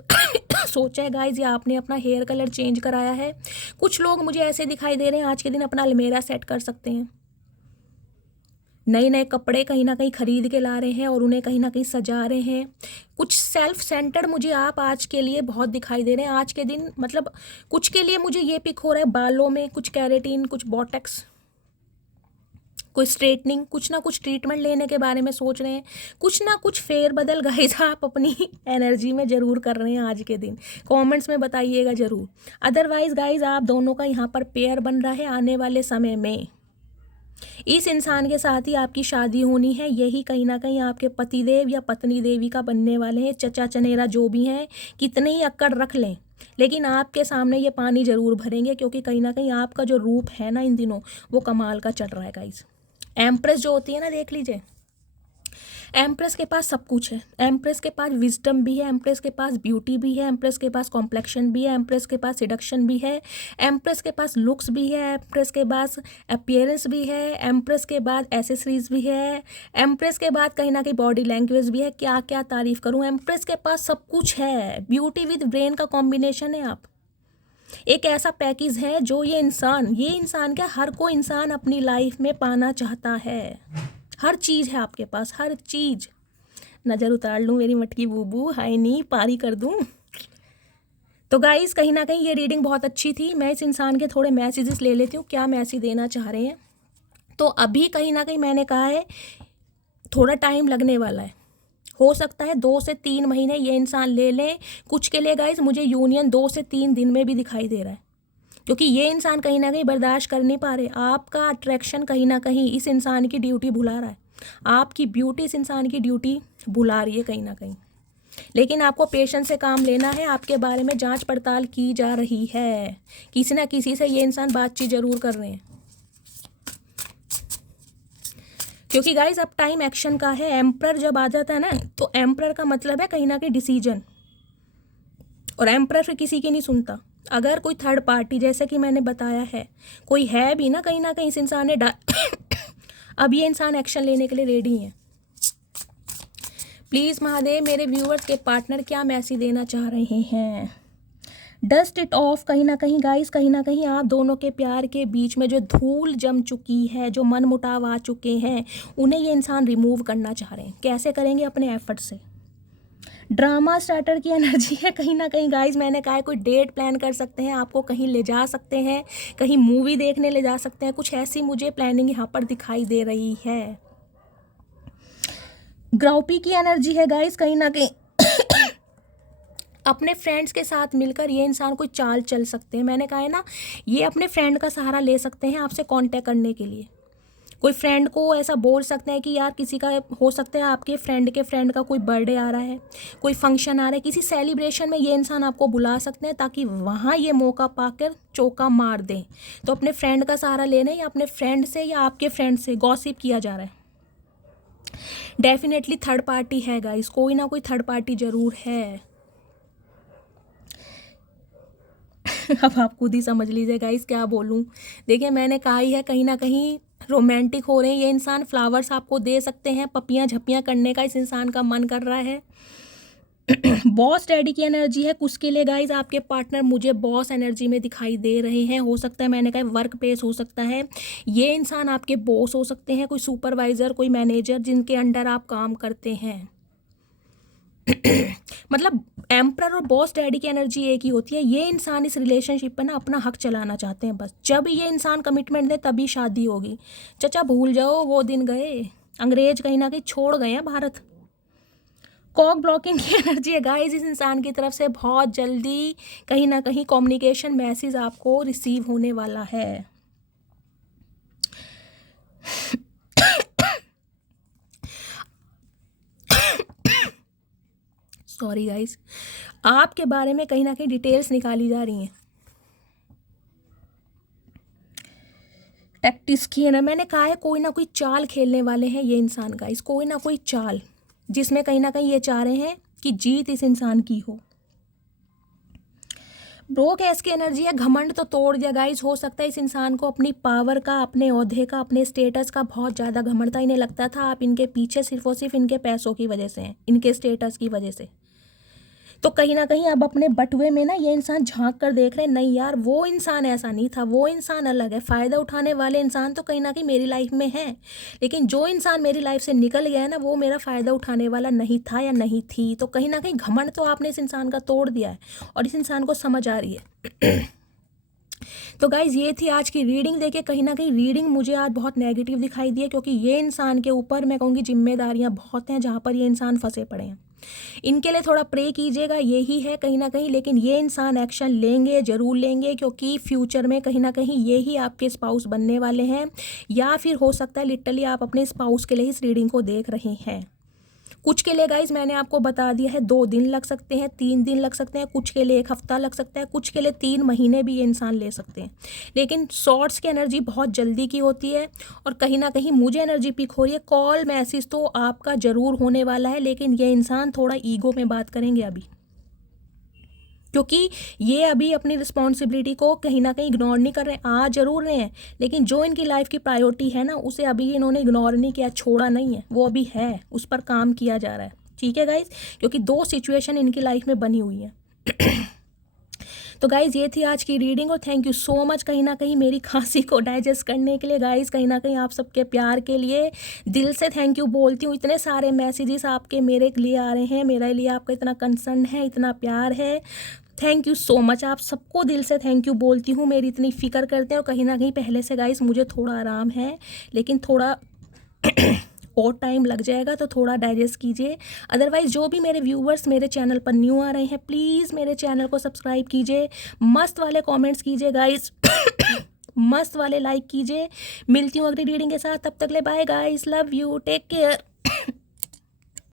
सोचा है गाइज, या आपने अपना हेयर कलर चेंज कराया है। कुछ लोग मुझे ऐसे दिखाई दे रहे हैं आज के दिन अपना अलमीरा सेट कर सकते हैं, नए नए कपड़े कहीं ना कहीं खरीद के ला रहे हैं और उन्हें कहीं ना कहीं सजा रहे हैं। कुछ सेल्फ सेंटर्ड मुझे आप आज के लिए बहुत दिखाई दे रहे हैं आज के दिन। मतलब कुछ के लिए मुझे ये पिक हो रहा है, बालों में कुछ कैरेटीन, कुछ बॉटेक्स, कोई स्ट्रेटनिंग, कुछ ना कुछ ट्रीटमेंट लेने के बारे में सोच रहे हैं, कुछ ना कुछ फेर बदल गाइस आप अपनी एनर्जी में ज़रूर कर रहे हैं आज के दिन। कमेंट्स में बताइएगा ज़रूर। अदरवाइज गाइस आप दोनों का यहाँ पर पेयर बन रहा है आने वाले समय में। इस इंसान के साथ ही आपकी शादी होनी है। यही कहीं ना कहीं आपके पतिदेव या पत्नी देवी का बनने वाले हैं। चचा चनेरा जो भी हैं, कितने ही अक्कड़ रख लें, लेकिन आपके सामने ये पानी ज़रूर भरेंगे, क्योंकि कहीं ना कहीं आपका जो रूप है ना इन दिनों, वो कमाल का चल रहा है गाइस। एम्प्रेस जो होती है ना, देख लीजिए, एम्प्रेस के पास सब कुछ है। एम्प्रेस के पास विजडम भी है, एम्प्रेस के पास ब्यूटी भी है, एम्प्रेस के पास कॉम्प्लेक्शन भी है, एम्प्रेस के पास सिडक्शन भी है, एम्प्रेस के पास लुक्स भी है, एम्प्रेस के पास अपीयरेंस भी है, एम्प्रेस के बाद एसेसरीज भी है, एम्प्रेस के बाद कहीं ना कहीं बॉडी लैंग्वेज भी है। क्या क्या तारीफ करूँ, एम्प्रेस के पास सब कुछ है। ब्यूटी विद ब्रेन का कॉम्बिनेशन है। आप एक ऐसा पैकेज है जो ये इंसान क्या, हर कोई इंसान अपनी लाइफ में पाना चाहता है। हर चीज़ है आपके पास, हर चीज़। नज़र उतार लूँ मेरी मटकी बूबू, हाय नी पारी कर दूँ। तो गाइस कहीं ना कहीं ये रीडिंग बहुत अच्छी थी। मैं इस इंसान के थोड़े मैसेजेस ले लेती हूँ, क्या मैसेज देना चाह रहे हैं। तो अभी कहीं ना कहीं मैंने कहा है थोड़ा टाइम लगने वाला है, हो सकता है 2 से 3 महीने ये इंसान ले लें। कुछ के लिए गाइस मुझे यूनियन 2 से 3 दिन में भी दिखाई दे रहा है, क्योंकि ये इंसान कहीं ना कहीं बर्दाश्त कर नहीं पा रहे। आपका अट्रैक्शन कहीं ना कहीं इस इंसान की ड्यूटी भुला रहा है, आपकी ब्यूटी इस इंसान की ड्यूटी भुला रही है कहीं ना कहीं। लेकिन आपको पेशेंस से काम लेना है। आपके बारे में जांच पड़ताल की जा रही है, किसी ना किसी से ये इंसान बातचीत जरूर कर रहे हैं, क्योंकि गाइज अब टाइम एक्शन का है। एम्प्रर जब आ जाता है ना, तो एम्प्रर का मतलब है कहीं ना कहीं डिसीजन, और एम्प्रर फिर किसी की नहीं सुनता। अगर कोई थर्ड पार्टी, जैसे कि मैंने बताया है, कोई है भी ना कहीं इस इंसान ने अब ये इंसान एक्शन लेने के लिए रेडी है। प्लीज़ महादेव, मेरे व्यूअर्स के पार्टनर क्या मैसेज देना चाह रहे हैं। Dust it of. कहीं ना कहीं गाइस, कहीं ना कहीं आप दोनों के प्यार के बीच में जो धूल जम चुकी है, जो मन मुटाव आ चुके हैं, उन्हें ये इंसान रिमूव करना चाह रहे हैं। कैसे करेंगे? अपने एफर्ट से। ड्रामा स्टार्टर की एनर्जी है कहीं ना कहीं गाइस। मैंने कहा है कोई डेट प्लान कर सकते हैं, आपको कहीं ले जा सकते हैं, कहीं मूवी देखने ले जा सकते हैं, कुछ ऐसी मुझे प्लानिंग यहाँ पर दिखाई दे रही है। ग्राउपी की एनर्जी है गाइस। कहीं ना कहीं अपने फ्रेंड्स के साथ मिलकर ये इंसान कोई चाल चल सकते हैं। मैंने कहा है ना, ये अपने फ्रेंड का सहारा ले सकते हैं आपसे कांटेक्ट करने के लिए। कोई फ्रेंड को ऐसा बोल सकते हैं कि यार किसी का, हो सकता है आपके फ्रेंड के फ्रेंड का कोई बर्थडे आ रहा है, कोई फंक्शन आ रहा है, किसी सेलिब्रेशन में ये इंसान आपको बुला सकते हैं, ताकि वहाँ ये मौका पाकर चौका मार दें। तो अपने फ्रेंड का सहारा लेना, या अपने फ्रेंड से या आपके फ्रेंड से गॉसिप किया जा रहा है। डेफिनेटली थर्ड पार्टी है गाइस, कोई ना कोई थर्ड पार्टी जरूर है। अब आप खुद ही समझ लीजिए गाइस क्या बोलूँ। देखिए मैंने कहा ही है, कहीं ना कहीं रोमांटिक हो रहे हैं ये इंसान। फ्लावर्स आपको दे सकते हैं, पपियाँ झपियाँ करने का इस इंसान का मन कर रहा है। बॉस डैडी की एनर्जी है कुछ के लिए गाइज। आपके पार्टनर मुझे बॉस एनर्जी में दिखाई दे रहे हैं। हो सकता है, मैंने कहा वर्क प्लेस हो सकता है, ये इंसान आपके बॉस हो सकते हैं, कोई सुपरवाइजर, कोई मैनेजर जिनके अंडर आप काम करते हैं। मतलब एम्प्रर और बॉस डैडी की एनर्जी एक ही होती है। ये इंसान इस रिलेशनशिप पर ना अपना हक चलाना चाहते हैं बस। जब ये इंसान कमिटमेंट दे तभी शादी होगी। चचा भूल जाओ वो दिन गए, अंग्रेज कहीं ना कहीं छोड़ गए हैं भारत। कॉक ब्लॉकिंग की एनर्जी है गाइस इस इंसान की तरफ से। बहुत जल्दी कहीं ना कहीं कम्युनिकेशन मैसेज आपको रिसीव होने वाला है। सॉरी गाइस, आपके बारे में कहीं ना कहीं डिटेल्स निकाली जा रही हैं। टैक्टिस की है ना, मैंने कहा है कोई ना कोई चाल खेलने वाले हैं ये इंसान गाइस, कोई ना कोई चाल, जिसमें कहीं ना कहीं ये चाह रहे हैं कि जीत इस इंसान की हो। ब्रोक ऐस की एनर्जी है, घमंड तो तोड़ दिया गाइस। हो सकता है इस इंसान को अपनी पावर का, अपने ओहदे का, अपने स्टेटस का बहुत ज़्यादा घमंड था। इन्हें लगता था आप इनके पीछे सिर्फ और सिर्फ इनके पैसों की वजह से हैं, इनके स्टेटस की वजह से। तो कहीं ना कहीं अब अपने बटुए में ना ये इंसान झांक कर देख रहे हैं, नहीं यार वो इंसान ऐसा नहीं था, वो इंसान अलग है। फ़ायदा उठाने वाले इंसान तो कहीं ना कहीं मेरी लाइफ में है, लेकिन जो इंसान मेरी लाइफ से निकल गया है ना, वो मेरा फ़ायदा उठाने वाला नहीं था या नहीं थी। तो कहीं ना कहीं घमंड तो आपने इस इंसान का तोड़ दिया है, और इस इंसान को समझ आ रही है। तो गाइज़ ये थी आज की रीडिंग। देखिए कहीं ना कहीं रीडिंग मुझे आज बहुत नेगेटिव दिखाई दी है, क्योंकि ये इंसान के ऊपर मैं कहूँगी जिम्मेदारियाँ बहुत हैं, जहाँ पर ये इंसान फंसे पड़े हैं। इनके लिए थोड़ा प्रे कीजिएगा, यही है कहीं ना कहीं। लेकिन ये इंसान एक्शन लेंगे, ज़रूर लेंगे, क्योंकि फ्यूचर में कहीं ना कहीं ये ही आपके स्पाउस बनने वाले हैं, या फिर हो सकता है लिटरली आप अपने स्पाउस के लिए इस रीडिंग को देख रहे हैं। कुछ के लिए गाइज मैंने आपको बता दिया है 2 दिन लग सकते हैं, 3 दिन लग सकते हैं, कुछ के लिए 1 हफ्ता लग सकता है, कुछ के लिए 3 महीने भी ये इंसान ले सकते हैं। लेकिन शॉर्ट्स की एनर्जी बहुत जल्दी की होती है, और कहीं ना कहीं मुझे एनर्जी पिक हो रही है, कॉल मैसेज तो आपका ज़रूर होने वाला है। लेकिन ये इंसान थोड़ा ईगो में बात करेंगे अभी, क्योंकि ये अभी अपनी रिस्पॉन्सिबिलिटी को कहीं ना कहीं इग्नोर नहीं कर रहे हैं। आ जरूर रहे हैं, लेकिन जो इनकी लाइफ की प्रायोरिटी है ना, उसे अभी इन्होंने इग्नोर नहीं किया, छोड़ा नहीं है, वो अभी है, उस पर काम किया जा रहा है। ठीक है गाइज, क्योंकि 2 सिचुएशन इनकी लाइफ में बनी हुई है। तो गाइज़ ये थी आज की रीडिंग, और थैंक यू सो मच कहीं ना कहीं मेरी खांसी को डाइजेस्ट करने के लिए। गाइज़ कहीं ना कहीं आप सबके प्यार के लिए दिल से थैंक यू बोलती हूँ। इतने सारे मैसेजेस आपके मेरे लिए आ रहे हैं, मेरे लिए आपका इतना कंसर्न है, इतना प्यार है, थैंक यू सो मच। आप सबको दिल से थैंक यू बोलती हूँ, मेरी इतनी फ़िक्र करते हैं। और कहीं ना कहीं पहले से गाइज़ मुझे थोड़ा आराम है, लेकिन थोड़ा और टाइम लग जाएगा, तो थोड़ा डाइजेस्ट कीजिए। अदरवाइज़ जो भी मेरे व्यूवर्स मेरे चैनल पर न्यू आ रहे हैं, प्लीज़ मेरे चैनल को सब्सक्राइब कीजिए, मस्त वाले कमेंट्स कीजिए गाइस, मस्त वाले लाइक कीजिए। मिलती हूँ अगली रीडिंग के साथ, तब तक ले bye guys, love you, take care.